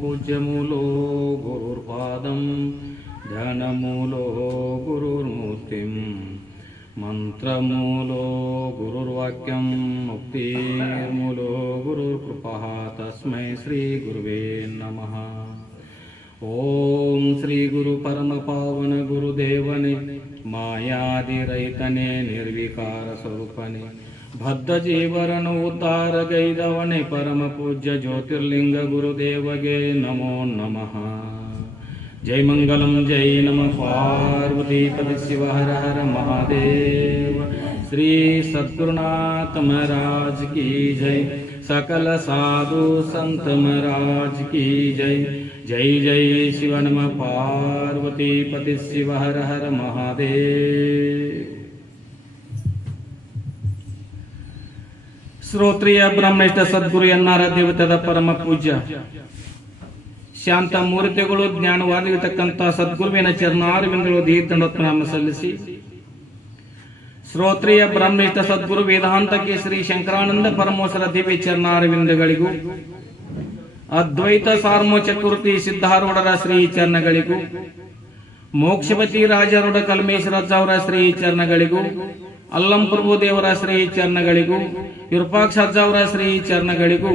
पूज्यमूलो गुरुर्पादं ध्यानमूलो गुरुर्मूर्तिं मंत्रमूलो गुरुर्वाक्यं मुक्तिर्मूलो गुरुर्कृपः तस्मै श्री गुरुवे नमः। ओम श्री गुरु परम पावन गुरुदेवने मायादिरहितने निर्विकार स्वरूपने बद्ध जीवरण उद्धार गैदवने परम पूज्य ज्योतिर्लिंग गुरुदेवगे नमो नमः। जय मंगलम जय नमः पार्वती पति शिव हर हर महादेव। श्री सद्गुरुनाथ महाराज की जय। सकल साधु संत महाराज की जय। जय जय शिव नमः पार्वती पति शिव हर हर महादेव। ಶ್ರೋತ್ರಿಯ ಬ್ರಹ್ಮನಿಷ್ಠ ಸದ್ಗುರು ಎನ್ನಾರ ದೇವತದ ಪರಮ ಪೂಜ್ಯ ಶಾಂತ ಮೂರ್ತಿಗಳು ಜ್ಞಾನವಾದಿರತಕ್ಕಂಥ ಸದ್ಗುರುವಿನ ಚರಣಾರವಿಂದಗಳು ದೀರ್ಘನಾಮ ಸಲ್ಲಿಸಿ ಶ್ರೋತ್ರಿಯ ಬ್ರಹ್ಮನಿಷ್ಠ ಸದ್ಗುರು ವೇದಾಂತ ಕೇಸರಿ ಶಂಕರಾನಂದ ಪರಮೋಸರ ದಿವ್ಯ ಚರಣಾರವಿಂದಗಳಿಗೂ ಅದ್ವೈತ ಸಾರ್ಮ ಚತುರ್ಥಿ ಸಿದ್ಧಾರೂಢರ ಶ್ರೀ ಚರಣಗಳಿಗೂ ಮೋಕ್ಷಪತಿ ರಾಜರೂಢ ಕಲ್ಮೇಶ್ವರ ಅವರ ಶ್ರೀ ಚರಣಗಳಿಗೂ ಅಲ್ಲಂ ಪ್ರಭು ದೇವರ ಶ್ರೀ ಚರಣಗಳಿಗೂ ವಿರೂಪಾಕ್ಷ ಅವರ ಶ್ರೀ ಚರಣಗಳಿಗೂ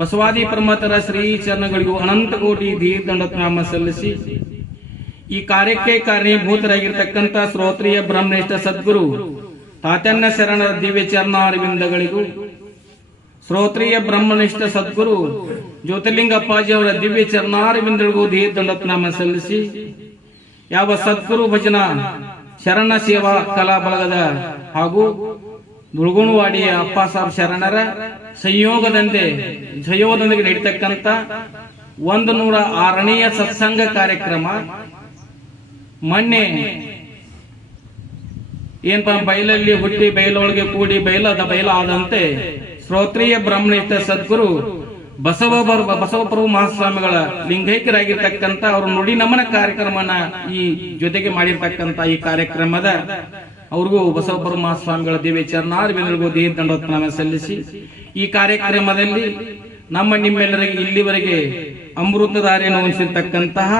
ಬಸವಾದಿ ಪ್ರಮತರ ಶ್ರೀ ಚರಣಗಳಿಗೂ ಅನಂತ ಕೋಟಿ ದೀರ್ಘನಾಮ ಸಲ್ಲಿಸಿ ಈ ಕಾರ್ಯಕ್ಕೆ ಕಾರಣೀಭೂತರಾಗಿರ್ತಕ್ಕಂಥ ಶ್ರೋತ್ರಿಯ ಬ್ರಹ್ಮನಿಷ್ಠ ಸದ್ಗುರು ತಾತಣ್ಣ ಶರಣರ ದಿವ್ಯ ಚರಣಾರವಿಂದಗಳಿಗೂ ಶ್ರೋತ್ರಿಯ ಬ್ರಹ್ಮನಿಷ್ಠ ಸದ್ಗುರು ಜ್ಯೋತಿರ್ಲಿಂಗ ಅಪ್ಪಾಜಿ ಅವರ ದಿವ್ಯ ಚರಣಾರವಿಂದಗಳಿಗೂ ದೀರ್ಘನಾಮ ಸಲ್ಲಿಸಿ ಯಾವ ಸದ್ಗುರು ಭಜನಾ ಶರಣ ಸೇವಾ ಕಲಾ ಬಳಗದ ಹಾಗೂ ದುರ್ಗುಣವಾಡಿಯ ಅಪ್ಪ ಸಾಬ್ ಶರಣರ ಸಂಯೋಗದೊಂದಿಗೆ ನಡೀತಕ್ಕಂಥ 106ನೇ ಸತ್ಸಂಗ ಕಾರ್ಯಕ್ರಮ ಮೊನ್ನೆ ಏನಪ್ಪ ಬಯಲಲ್ಲಿ ಹುಟ್ಟಿ ಬಯಲೊಳಗೆ ಕೂಡಿ ಬಯಲಾದಂತೆ ಶ್ರೋತ್ರಿಯ ಬ್ರಹ್ಮನಿಷ್ಠ ಸದ್ಗುರು ಬಸವಪ್ರಭು ಮಹಾಸ್ವಾಮಿಗಳ ಲಿಂಗೈಕ್ಯರಾಗಿರ್ತಕ್ಕಂಥ ಅವರು ನುಡಿ ನಮನ ಕಾರ್ಯಕ್ರಮನ ಈ ಜೊತೆಗೆ ಮಾಡಿರ್ತಕ್ಕಂಥ ಈ ಕಾರ್ಯಕ್ರಮದ ಅವ್ರಿಗೂ ಬಸವಪ್ರಭು ಮಹಾಸ್ವಾಮಿಗಳ ದಿವ್ಯ ಚರಣಾರವಿಂದಗಳಿಗೂ ದೀರ್ಘನಾಮ ಸಲ್ಲಿಸಿ ಈ ಕಾರ್ಯಕ್ರಮದಲ್ಲಿ ನಮ್ಮ ನಿಮ್ಮೆಲ್ಲರಿಗೆ ಇಲ್ಲಿವರೆಗೆ ಅಮೃತಧಾರೆಯನ್ನು ಉಣಿಸಿರ್ತಕ್ಕಂತಹ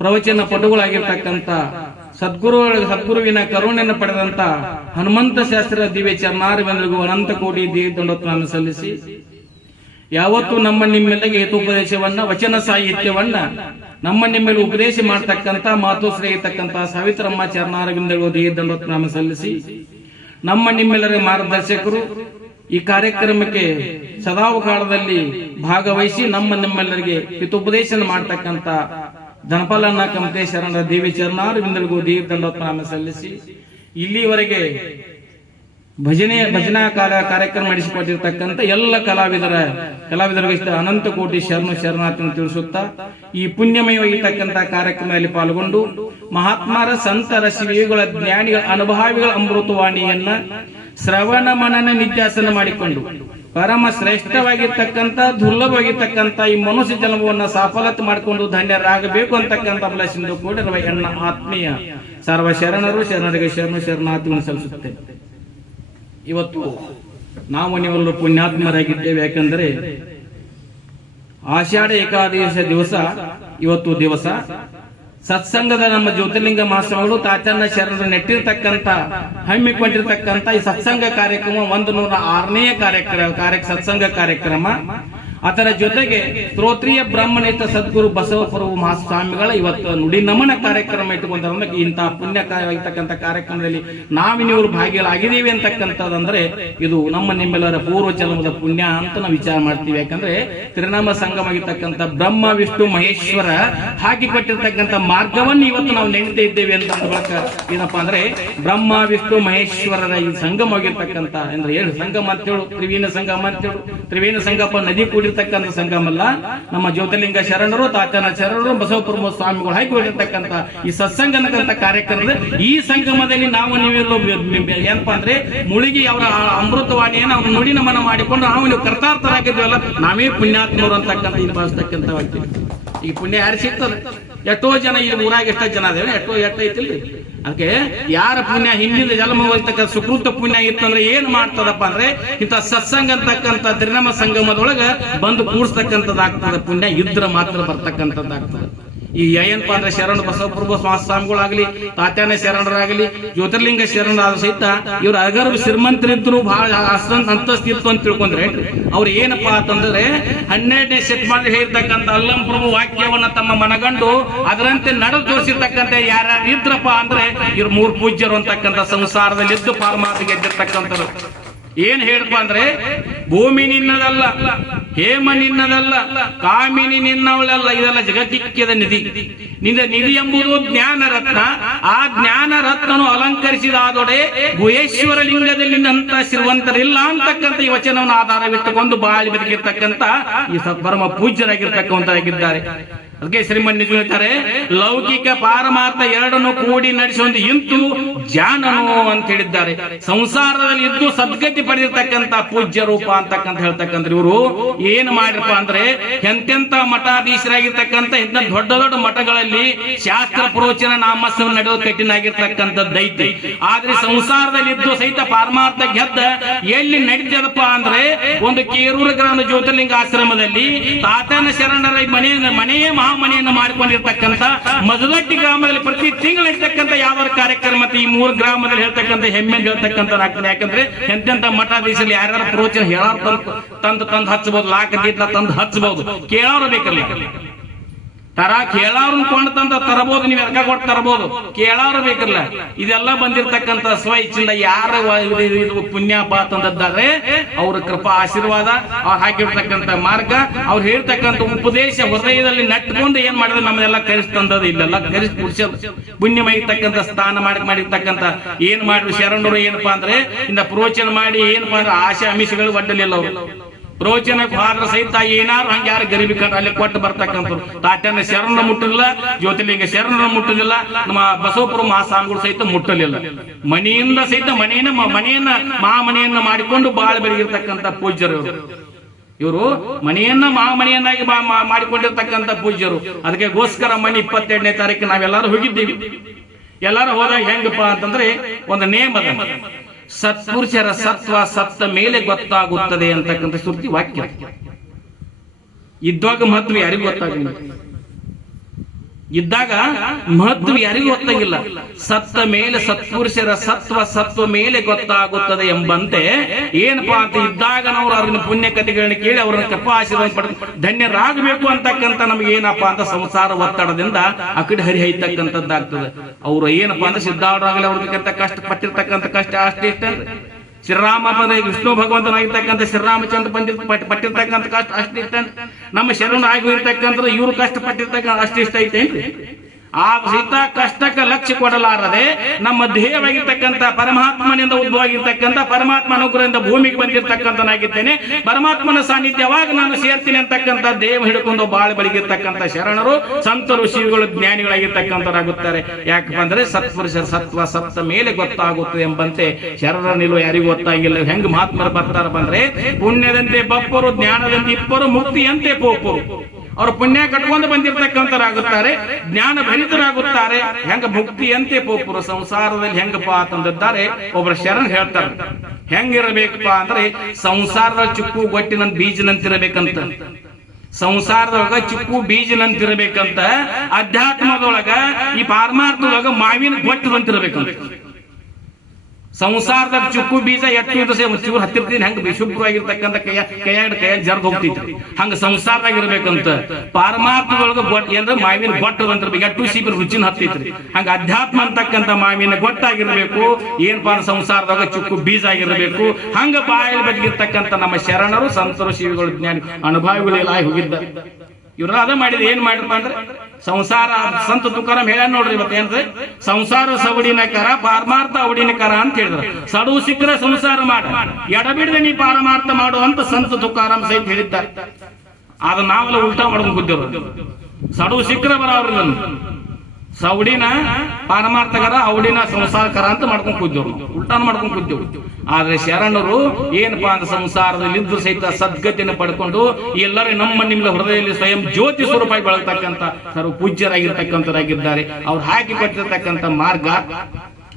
ಪ್ರವಚನ ಪಟುಗಳಾಗಿರ್ತಕ್ಕಂಥ ಸದ್ಗುರುವಿನ ಕರುಣೆಯನ್ನು ಪಡೆದಂತ ಹನುಮಂತ ಶಾಸ್ತ್ರ ದಿವ್ಯ ಚರಣಾರವಿಂದಗಳಿಗೂ ಅನಂತ ಕೋಟಿ ದೀರ್ಘನಾಮ ಸಲ್ಲಿಸಿ ಯಾವತ್ತು ನಮ್ಮ ನಿಮ್ಮೆಲ್ಲಗೆ ಹೇತುಪದೇಶವನ್ನ ವಚನ ಸಾಹಿತ್ಯವನ್ನ ನಮ್ಮ ನಿಮ್ಮೆಲ್ಲ ಉಪದೇಶ ಮಾಡತಕ್ಕಂತ ಮಾತುಶ್ರೀ ಇರ್ತಕ್ಕಂತ ಸಾವಿತ್ರಮ್ಮ ಚರಣಾರವಿಂದಗಳು ದೀರ್ಘನಾಮ ಸಲ್ಲಿಸಿ ನಮ್ಮ ನಿಮ್ಮೆಲ್ಲರ ಮಾರ್ಗದರ್ಶಕರು ಈ ಕಾರ್ಯಕ್ರಮಕ್ಕೆ ಸದಾವಕಾಲದಲ್ಲಿ ಭಾಗವಹಿಸಿ ನಿಮ್ಮೆಲ್ಲರಿಗೆ ಹಿತೋಪದೇಶ ಮಾಡತಕ್ಕಂತ ಧನಪಾಲನ ಕಮತೆ ಶರಣರ ದೇವಿ ಚರಣಾರವಿಂದಗಳಿಗೂ ದೀರ್ಘನಾಮ ಸಲ್ಲಿಸಿ ಇಲ್ಲಿವರೆಗೆ ಭಜನಾ ಕಾರ್ಯಕ್ರಮ ನಡೆಸಿಕೊಟ್ಟಿರ್ತಕ್ಕಂಥ ಎಲ್ಲ ಕಲಾವಿದರಿಗೆ ಅನಂತ ಕೋಟಿ ಶರಣಾರ್ಥಿಯನ್ನು ತಿಳಿಸುತ್ತಾ ಈ ಪುಣ್ಯಮಯವಾಗಿರ್ತಕ್ಕಂಥ ಕಾರ್ಯಕ್ರಮದಲ್ಲಿ ಪಾಲ್ಗೊಂಡು ಮಹಾತ್ಮರ ಸಂತರ ಶ್ರೀಗಳ ಜ್ಞಾನಿಗಳ ಅನುಭಾವಿಗಳ ಅಮೃತವಾಣಿಯನ್ನ ಶ್ರವಣ ಮನನ ನಿತ್ಯಾಸನ ಮಾಡಿಕೊಂಡು ಪರಮ ಶ್ರೇಷ್ಠವಾಗಿರ್ತಕ್ಕಂಥ ದುರ್ಲಭವಾಗಿರ್ತಕ್ಕಂಥ ಈ ಮನುಷ್ಯ ಜನ್ಮವನ್ನ ಸಫಲತೆ ಮಾಡಿಕೊಂಡು ಧನ್ಯರಾಗಬೇಕು ಅಂತಕ್ಕಂಥ ಬಲಸಿಂದು ಕೂಡಿರುವ ಎನ್ನ ಆತ್ಮೀಯ ಸರ್ವ ಶರಣರಿಗೆ ಶರಣಾರ್ಥಿಗಳನ್ನು ಸಲ್ಲಿಸುತ್ತೇನೆ. ಇವತ್ತು ನಾವು ನೀವೆಲ್ಲರೂ ಪುಣ್ಯಾತ್ಮರಾಗಿದ್ದೇವೆ. ಯಾಕಂದ್ರೆ ಆಷಾಢ ಏಕಾದಶಿ ಇವತ್ತು ದಿವಸ ಸತ್ಸಂಗದ ನಮ್ಮ ಜ್ಯೋತಿರ್ಲಿಂಗ ಮಹಾಸ್ವಾಮಿಗಳು ತಾತಣ್ಣ ಶರಣರು ನೆಟ್ಟಿರ್ತಕ್ಕಂಥ ಹಮ್ಮಿಕೊಂಡಿರ್ತಕ್ಕಂಥ ಈ ಸತ್ಸಂಗ ಕಾರ್ಯಕ್ರಮ 106ನೇ ಸತ್ಸಂಗ ಕಾರ್ಯಕ್ರಮ. ಅದರ ಜೊತೆಗೆ ಶ್ರೋತ್ರಿಯ ಬ್ರಹ್ಮನಿಷ್ಠ ಸದ್ಗುರು ಬಸವಪ್ರಭು ಮಹಾಸ್ವಾಮಿಗಳ ಇವತ್ತು ನುಡಿ ನಮನ ಕಾರ್ಯಕ್ರಮ ಇಟ್ಟುಕೊಂಡ್ರೆ ಇಂತಹ ಪುಣ್ಯಕಾರವಾಗಿರ್ತಕ್ಕಂಥ ಕಾರ್ಯಕ್ರಮದಲ್ಲಿ ನಾವಿನಿವರು ಭಾಗಿಗಳಾಗಿದ್ದೀವಿ ಅಂತಕ್ಕಂಥದ್ದಂದ್ರೆ ಇದು ನಮ್ಮ ನಿಮ್ಮೆಲ್ಲರ ಪೂರ್ವ ಜನ್ಮದ ಪುಣ್ಯ ಅಂತ ನಾವು ವಿಚಾರ ಮಾಡ್ತೀವಿ. ಯಾಕಂದ್ರೆ ತ್ರಿನಾಮ ಸಂಗಮ ಆಗಿರ್ತಕ್ಕಂಥ ಬ್ರಹ್ಮ ವಿಷ್ಣು ಮಹೇಶ್ವರ ಹಾಕಿಕೊಟ್ಟಿರ್ತಕ್ಕಂಥ ಮಾರ್ಗವನ್ನು ಇವತ್ತು ನಾವು ನೆನೆದೇ ಇದ್ದೇವೆ ಅಂತ ಬಳಕ ಏನಪ್ಪಾ ಅಂದ್ರೆ ಬ್ರಹ್ಮ ವಿಷ್ಣು ಮಹೇಶ್ವರರ ಈ ಸಂಗಮ ಆಗಿರ್ತಕ್ಕಂಥ ಅಂದ್ರೆ ಏನು ಸಂಗಮ ಅಂತೇಳು ತ್ರಿವೇಣ ಸಂಗಮ ಅಂತೇಳು ತ್ರಿವೇಣ ಸಂಗಮ ನದಿ ಕೂಡಿ ಸಂಗಮಲ್ಲ ನಮ್ಮ ಜ್ಯೋತಿರ್ಲಿಂಗ ಶರಣರು ತಾತನ ಶರಣರು ಬಸವಪ್ರಭು ಸ್ವಾಮಿಗಳು ಹಾಕಿಕೊಂಡಿರ್ತಕ್ಕಂಥ ಈ ಸತ್ಸಂಗ ಅನ್ನತಕ್ಕಂಥ ಕಾರ್ಯಕ್ರಮದ ಈ ಸಂಗಮದಲ್ಲಿ ನಾವು ನೀವೆಲ್ಲೋ ಏನಪ್ಪಾ ಅಂದ್ರೆ ಮುಳುಗಿ ಅವರ ಅಮೃತವಾಣಿಯನ್ನು ಅವ್ರ ನುಡಿ ನಮನ ಮಾಡಿಕೊಂಡು ನಾವು ಕರ್ತಾರ್ಥರಾಗಿದ್ವಲ್ಲ ನಾವೇ ಪುಣ್ಯಾತ್ಮರು ಅಂತಕ್ಕಂಥ ಇಲ್ಲಿ ಭಾವಿಸ್ತಕ್ಕಂಥ ವ್ಯಕ್ತಿ. ಈ ಪುಣ್ಯ ಯಾರು ಸಿಗ್ತದೆ? ಎಷ್ಟೋ ಜನ ಈ ಊರಾಗ ಎಷ್ಟೋ ಜನ ಅದೇವೆ ಎಷ್ಟೋ ಐತಿಲ್ರಿ ಅದಕ್ಕೆ ಯಾರ ಪುಣ್ಯ ಹಿಂದಿನ ಜನ್ಮ ಹೋಗ್ತಕ್ಕ ಸುಕೃತ ಪುಣ್ಯ ಇತ್ತಂದ್ರೆ ಏನ್ ಮಾಡ್ತದಪ್ಪ ಅಂದ್ರೆ ಇಂಥ ಸತ್ಸಂಗ ಅಂತಕ್ಕಂಥ ತ್ರಿನಾಮ ಸಂಗಮದೊಳಗ ಬಂದು ಕೂಡ್ಸ್ತಕ್ಕಂಥದ್ದಾಗ್ತದೆ. ಪುಣ್ಯ ಇದ್ರ ಮಾತ್ರ ಬರ್ತಕ್ಕಂಥದ್ದಾಗ್ತದೆ. ಈ ಏನಪ್ಪಾ ಅಂದ್ರೆ ಶರಣ ಬಸವಪ್ರಭು ಸ್ವಾಮಿಗಳಾಗ್ಲಿ, ತಾತ್ಯಾನ ಶರಣರಾಗಲಿ, ಜ್ಯೋತಿರ್ಲಿಂಗ ಶರಣರಾದ ಸಹಿತ ಇವ್ರ ಅಗರ್ಭ ಶ್ರೀಮಂತರಿದ್ರು ಬಹಳ ಅಂತಸ್ತಿತ್ತು ಅಂತ ತಿಳ್ಕೊಂಡ್ರೆ ಅವ್ರು ಏನಪ್ಪಾ ಅಂತಂದ್ರೆ 12ನೇ ಶತಮಾನದಲ್ಲಿ ಹೇಳಿರ್ತಕ್ಕಂಥ ಅಲ್ಲಂ ಪ್ರಭು ವಾಕ್ಯವನ್ನ ತಮ್ಮ ಮನಗಂಡು ಅದರಂತೆ ನಡೆದು ತೋರಿಸಿರ್ತಕ್ಕಂಥ ಯಾರ್ಯಾರು ಇದ್ರಪ್ಪ ಅಂದ್ರೆ ಇವ್ರು 3 ಪೂಜ್ಯರು ಅಂತಕ್ಕಂಥ ಸಂಸಾರದಲ್ಲಿ ಇದ್ದು ಪಾರಮಾರ್ಥ ಗೆದ್ದಿರ್ತಕ್ಕಂಥವ್ರು. ಏನ್ ಹೇಳಪ್ಪ ಅಂದ್ರೆ ಭೂಮಿ ನಿನ್ನದಲ್ಲ, ಹೇಮ ನಿನ್ನದಲ್ಲ, ಕಾಮಿನಿ ನಿನ್ನವಳಲ್ಲ, ಇದೆಲ್ಲ ಜಗತ್ತಿಕ್ಯದ ನಿಧಿ. ನಿನ್ನ ನಿಧಿ ಎಂಬುದು ಜ್ಞಾನ ರತ್ನ. ಆ ಜ್ಞಾನ ರತ್ನನು ಅಲಂಕರಿಸಿದಾದೊಡೆ ಗುಹೇಶ್ವರ ಲಿಂಗದಲ್ಲಿ ನಿನ್ನಂತ ಶ್ರೀವಂತರಿಲ್ಲ ಅಂತಕ್ಕಂಥ ಈ ವಚನವನ್ನು ಆಧಾರವಿಟ್ಟುಕೊಂಡು ಬಾಳಿ ಬದುಕಿರ್ತಕ್ಕಂಥ ಈ ಪರಮ ಪೂಜ್ಯರಾಗಿರ್ತಕ್ಕಂಥರಾಗಿದ್ದಾರೆ. ಅದಕ್ಕೆ ಶ್ರೀಮನ್ ನಿಜ ಹೇಳ್ತಾರೆ, ಲೌಕಿಕ ಪಾರಮಾರ್ಥ ಎರಡನ್ನು ಕೂಡಿ ನಡೆಸುವಂತ ಇಂತು ಜಾನನು ಅಂತ ಹೇಳಿದ್ದಾರೆ. ಸಂಸಾರದಲ್ಲಿ ಇದ್ದು ಸದ್ಗತಿ ಪಡೆದಿರ್ತಕ್ಕಂಥ ಪೂಜ್ಯ ರೂಪ ಅಂತಕ್ಕಂತ ಹೇಳ್ತಕ್ಕಂಥ ಇವರು ಏನ್ ಮಾಡಿರಪ್ಪ ಅಂದ್ರೆ ಎಂತೆಂತ ಮಠಾಧೀಶರಾಗಿರ್ತಕ್ಕಂಥ ಇಂಥ ದೊಡ್ಡ ದೊಡ್ಡ ಮಠಗಳಲ್ಲಿ ಶಾಸ್ತ್ರ ಪ್ರವಚನ ನಾಮಸ್ಸನ್ನು ನಡೆಯೋದು ಕಠಿಣ ಆಗಿರ್ತಕ್ಕಂಥದ್ದೈತಿ. ಆದ್ರೆ ಸಂಸಾರದಲ್ಲಿ ಇದ್ದು ಸಹಿತ ಪಾರಮಾರ್ಥ ಗೆದ್ದ ಎಲ್ಲಿ ನಡೀತದಪ್ಪ ಅಂದ್ರೆ ಒಂದು ಕೇರೂರು ಗ್ರಾಮದ ಜ್ಯೋತಿರ್ಲಿಂಗ ಆಶ್ರಮದಲ್ಲಿ ತಾತನ ಶರಣರ ಮನೆಯೇ ಮನೆಯನ್ನು ಮಾಡಿಕೊಂಡಿರ್ತಕ್ಕಂಥ ಮಧುಗಟ್ಟಿ ಗ್ರಾಮದಲ್ಲಿ ಪ್ರತಿ ತಿಂಗಳು ಇರ್ತಕ್ಕಂಥ ಯಾವ್ದಾದ್ರು ಕಾರ್ಯಕ್ರಮ ಮತ್ತೆ ಈ 3 ಗ್ರಾಮದಲ್ಲಿ ಹೇಳ್ತಕ್ಕಂಥ ಹೆಮ್ಮೆ ಹೇಳ್ತಕ್ಕಂಥ ಆಗ್ತದೆ. ಯಾಕಂದ್ರೆ ಎಂತೆಂತ ಮಠಾಧೀಶಲ್ಲಿ ಯಾರ್ಯಾರ ಪ್ರವಚನ ಹೇಳಾರ ತಂದು ಹಚ್ಚಬಹುದು, ಲಾಕದಿದ್ಲ ತಂದು ಹಚ್ಚಬಹುದು, ಕೇಳೋರು ಬೇಕಲ್ಲ. ಕೇಳಾರನ್ ಕೊಂಡು ತಂದ ತರಬಹುದು, ನೀವು ಎರ್ಕ ಕೊಟ್ಟು ತರಬಹುದು, ಕೇಳಾರು ಬೇಕಲ್ಲ. ಇದೆಲ್ಲ ಬಂದಿರತಕ್ಕಂತ ಸ್ವ ಇಚ್ಛಿಂದ ಯಾರ ಪುಣ್ಯಪ ತಂದದ್ದಾದ್ರೆ ಅವ್ರ ಕೃಪಾ ಆಶೀರ್ವಾದ, ಅವ್ರು ಹಾಕಿರ್ತಕ್ಕಂಥ ಮಾರ್ಗ, ಅವ್ರು ಹೇಳ್ತಕ್ಕಂಥ ಉಪದೇಶ ಹೃದಯದಲ್ಲಿ ನಟ್ಕೊಂಡು ಏನ್ ಮಾಡಿದ್ರೆ ನಮ್ಮನ್ನೆಲ್ಲ ಕರೆಸ್ತಂದದ ಇಲ್ಲೆಲ್ಲ ಕರೆಸಿ ಪುರುಷ ಪುಣ್ಯಮೈತಕ್ಕಂಥ ಸ್ಥಾನ ಮಾಡಿರ್ತಕ್ಕಂಥ ಏನ್ ಮಾಡಿದ್ರು ಶರಣರು ಏನಪ್ಪಾ ಅಂದ್ರೆ ಇಂದ ಪ್ರವಚನ ಮಾಡಿ ಏನಪ್ಪಾ ಅಂದ್ರೆ ಆಶೆ ಅಮಿಷಗಳು ಒಡ್ಡಲಿಲ್ಲ. ಅವರು ಪ್ರವಚನಕ್ಕೆ ಹೋದ್ರ ಸಹಿತ ಏನಾರು ಹಂಗೆ ಯಾರು ಗರೀಬಿ ಕಂಡು ಅಲ್ಲಿ ಕೊಟ್ಟು ಬರ್ತಕ್ಕಂಥವ್ರು. ತಾಟ್ಯನ ಶರಣ ಮುಟ್ಟಲಿಲ್ಲ, ಜ್ಯೋತಿರ್ಲಿಂಗ ಶರಣ ಮುಟ್ಟಲಿಲ್ಲ, ನಮ್ಮ ಬಸವಪುರ ಮಹಾಸ್ವಾಮಿಗಳು ಸಹಿತ ಮುಟ್ಟಲಿಲ್ಲ. ಮನೆಯಿಂದ ಸಹಿತ ಮನೆಯನ್ನ ಮಹಾಮನೆಯನ್ನ ಮಾಡಿಕೊಂಡು ಬಾಳ ಬೆಳಗಿರ್ತಕ್ಕಂಥ ಪೂಜ್ಯರು ಇವರು. ಮನೆಯನ್ನ ಮಹಾಮನೆಯನ್ನಾಗಿ ಮಾಡಿಕೊಂಡಿರ್ತಕ್ಕಂಥ ಪೂಜ್ಯರು. ಅದಕ್ಕೆಗೋಸ್ಕರ ಮನೆ 22ನೇ ತಾರೀಕು ನಾವೆಲ್ಲರೂ ಹೋಗಿದ್ದೀವಿ. ಎಲ್ಲರೂ ಹೋದಾಗ ಹೆಂಗಪ್ಪ ಅಂತಂದ್ರೆ ಒಂದು ನೇಮದ ಸತ್ಪುರುಷರ ಸತ್ವ ಸತ್ತ ಮೇಲೆ ಗೊತ್ತಾಗುತ್ತದೆ ಅಂತಕ್ಕಂಥ ಶ್ರುತಿ ವಾಕ್ಯ. ಇದ್ದಾಗ ಮಹತ್ವ ಯಾರಿಗೂ ಗೊತ್ತಾಗಿಲ್ಲ, ಇದ್ದಾಗ ಮಹತ್ವ ಯಾರಿಗೂ ಗೊತ್ತಾಗಿಲ್ಲ. ಸತ್ತ ಮೇಲೆ ಸತ್ಪುರುಷರ ಸತ್ವ ಮೇಲೆ ಗೊತ್ತಾಗುತ್ತದೆ ಎಂಬಂತೆ ಏನಪ್ಪಾ ಅಂತ ಇದ್ದಾಗ ನಾವು ಅವ್ರನ್ನ ಪುಣ್ಯ ಕಥೆಗಳನ್ನ ಕೇಳಿ ಅವ್ರನ್ನ ಕೃಪಾ ಆಶೀರ್ವಾದ ಪಡೆದು ಧನ್ಯರಾಗಬೇಕು ಅಂತಕ್ಕಂಥ ನಮ್ಗೆ ಏನಪ್ಪಾ ಅಂತ ಸಂಸಾರ ಒತ್ತಡದಿಂದ ಆ ಕಡೆ ಹರಿಹೈತಕ್ಕಂಥದ್ದಾಗ್ತದೆ. ಅವ್ರು ಏನಪ್ಪಾ ಅಂದ್ರೆ ಸಿದ್ಧಾರ್ಥರಾಗಲಿ ಅವ್ರದಕ್ಕಿಂತ ಕಷ್ಟ ಪಟ್ಟಿರ್ತಕ್ಕಂಥ ಕಷ್ಟ ಅಷ್ಟೇ ಇಷ್ಟ. ಶ್ರೀರಾಮ ವಿಷ್ಣು ಭಗವಂತನಾಗಿರ್ತಕ್ಕಂಥ ಶ್ರೀರಾಮಚಂದ್ರ ಪಟ್ಟಿರ್ತಕ್ಕಂಥ ಕಷ್ಟ ಅಷ್ಟಿಷ್ಟ. ನಮ್ಮ ಶರಣ ಆಗಿರ್ತಕ್ಕಂಥ ಇವ್ರು ಕಷ್ಟ ಪಟ್ಟಿರ್ತಕ್ಕಂಥ ಅಷ್ಟಿಷ್ಟ ಐತೇನ್ರಿ? ಆ ಸಹಿತ ಕಷ್ಟಕ್ಕೆ ಲಕ್ಷ್ಯ ಕೊಡಲಾರದೆ ನಮ್ಮ ಧ್ಯೇಯವಾಗಿರ್ತಕ್ಕಂಥ ಪರಮಾತ್ಮನಿಂದ ಉದ್ಭವಾಗಿರ್ತಕ್ಕಂಥ ಪರಮಾತ್ಮ ಅನುಗ್ರಹದಿಂದ ಭೂಮಿಗೆ ಬಂದಿರ್ತಕ್ಕಂಥನಾಗಿದ್ದೇನೆ, ಪರಮಾತ್ಮನ ಸಾನ್ನಿಧ್ಯವಾಗ ನಾನು ಸೇರ್ತೀನಿ ಅಂತಕ್ಕಂಥ ದೇವ ಹಿಡ್ಕೊಂಡು ಬಾಳ ಬಳಿಗಿರ್ತಕ್ಕಂಥ ಶರಣರು ಸಂತರು ಶ್ರೀಗಳು ಜ್ಞಾನಿಗಳಾಗಿರ್ತಕ್ಕಂಥರಾಗುತ್ತಾರೆ. ಯಾಕಪ್ಪ ಅಂದ್ರೆ ಸತ್ಪುರುಷರ ಸತ್ವ ಸತ್ತ ಮೇಲೆ ಗೊತ್ತಾಗುತ್ತದೆ ಎಂಬಂತೆ ಶರಣರ ನಿಲುವು ಯಾರಿಗೂ ಗೊತ್ತಾಗಿಲ್ಲ. ಹೆಂಗ್ ಮಹಾತ್ಮರು ಬರ್ತಾರ ಬಂದ್ರೆ ಪುಣ್ಯದಂತೆ ಬಪ್ಪರು, ಜ್ಞಾನದಂತೆ ಇಪ್ಪರು, ಮುಕ್ತಿಯಂತೆ ಪೋಪರು. ಅವರು ಪುಣ್ಯ ಕಟ್ಕೊಂಡು ಬಂದಿರತಕ್ಕಂಥರಾಗುತ್ತಾರೆ, ಜ್ಞಾನ ಭರಿತರಾಗುತ್ತಾರೆ. ಹೆಂಗ ಮುಕ್ತಿಯಂತೆ ಪೋಪುರು. ಸಂಸಾರದಲ್ಲಿ ಹೆಂಗಪ್ಪ ಅಂತಂದಿದ್ದಾರೆ ಒಬ್ಬರ ಶರಣ ಹೇಳ್ತಾರೆ, ಹೆಂಗಿರಬೇಕಪ್ಪ ಅಂದ್ರೆ ಸಂಸಾರದ ಚುಕ್ಕು ಗೊಟ್ಟಿನಂತ ಬೀಜನಂತಿರಬೇಕಂತ. ಸಂಸಾರದೊಳಗ ಚಿಕ್ಕು ಬೀಜನಂತಿರಬೇಕಂತ, ಅಧ್ಯಾತ್ಮದೊಳಗ ಈ ಪಾರಮಾರ್ಥದೊಳಗ ಮಾವಿನ ಗೊಟ್ಟದಂತಿರ್ಬೇಕಂತ. ಸಂಸಾರದ ಚುಕ್ಕು ಬೀಜ ಎಟ್ಟು ಚೂರು ಹತ್ತಿರ್ತೀನಿ ಹೆಂಗ ಶುಭ್ರವಾಗಿರ್ತಕ್ಕಂಥ ಕೈಯಾಗ ಜರ್ದ್ ಹೋಗ್ತೈತಿ, ಹಂಗ ಸಂಸಾರದಾಗಿರ್ಬೇಕಂತ. ಪಾರಮಾರ್ಥದೊಳಗ ಏನ್ರ ಮಾವಿನ ಗೊಟ್ಟದಂತಿರ್ಬೇಕು, ಎಟ್ಟು ಸಿಬಿ ರುಚಿನ ಹತ್ತೈತ್ರಿ. ಹಂಗ ಅಧ್ಯಾತ್ಮ ಅಂತಕ್ಕಂಥ ಮಾವಿನ ಗೊಟ್ಟಾಗಿರ್ಬೇಕು. ಏನಪ್ಪಾ ಸಂಸಾರದಾಗ ಚುಕ್ಕು ಬೀಜ ಆಗಿರ್ಬೇಕು. ಹಂಗ ಬಾಯಲ್ಲಿ ಬದಿಗಿರ್ತಕ್ಕಂಥ ನಮ್ಮ ಶರಣರು ಸಂತರು ಶಿವಿಗಳು ಜ್ಞಾನಿ ಅನುಭವಿಗಳೆಲ್ಲ ಹೋಗಿದ್ದ. ಇವ್ರ ಅದ ಮಾಡಿದ್ರೆ ಏನ್ ಮಾಡಿರಪ್ಪ ಅಂದ್ರೆ ಸಂಸಾರ ಸಂತ ತುಕಾರಾಮ್ ಹೇಳ ನೋಡ್ರಿ ಇವತ್ತು ಏನ್ರಿ, ಸಂಸಾರ ಸವಡಿನ ಕರ ಪಾರಮಾರ್ಥ ಅವಡಿನ ಕರ ಅಂತ ಹೇಳಿದ್ರು. ಸಡು ಸಿಕ್ಕರೆ ಸಂಸಾರ ಮಾಡ, ಎಡಬಿಡದೆ ನೀ ಪಾರಮಾರ್ಥ ಮಾಡು ಅಂತ ಸಂತ ತುಕಾರಾಮ್ ಸಹಿತ ಹೇಳಿದ್ದಾರೆ. ಆದ ನಾವೆಲ್ಲ ಉಲ್ಟಾ ಮಾಡ್ಕೊಂಡು ಕೂತಿರು. ಸಡು ಸಿಕ್ಕರೆ ಬರೋರು ಸೌಡಿನ ಪಾರಮಾರ್ಥಕರ ಅವಡಿನ ಸಂಸಾರಕರ ಅಂತ ಮಾಡ್ಕೊಂಡ್ ಕೂತೇವ್, ಉಲ್ಟಾನ್ ಮಾಡ್ಕೊಂಡ್ ಕೂತೇವ್. ಆದ್ರೆ ಶರಣರು ಏನಪ್ಪಾ ಅಂದ್ರೆ ಸಂಸಾರದಲ್ಲಿದ್ದು ಸಹಿತ ಸದ್ಗತಿಯನ್ನು ಪಡ್ಕೊಂಡು ಎಲ್ಲರೂ ನಿಮ್ಮ ಹೃದಯದಲ್ಲಿ ಸ್ವಯಂ ಜ್ಯೋತಿ ಸ್ವರೂಪವಾಗಿ ಬೆಳಗ್ತಕ್ಕಂಥ ಸರ್ವ ಪೂಜ್ಯರಾಗಿರ್ತಕ್ಕಂಥರಾಗಿದ್ದಾರೆ. ಅವ್ರು ಹಾಕಿ ಕೊಟ್ಟಿರ್ತಕ್ಕಂಥ ಮಾರ್ಗ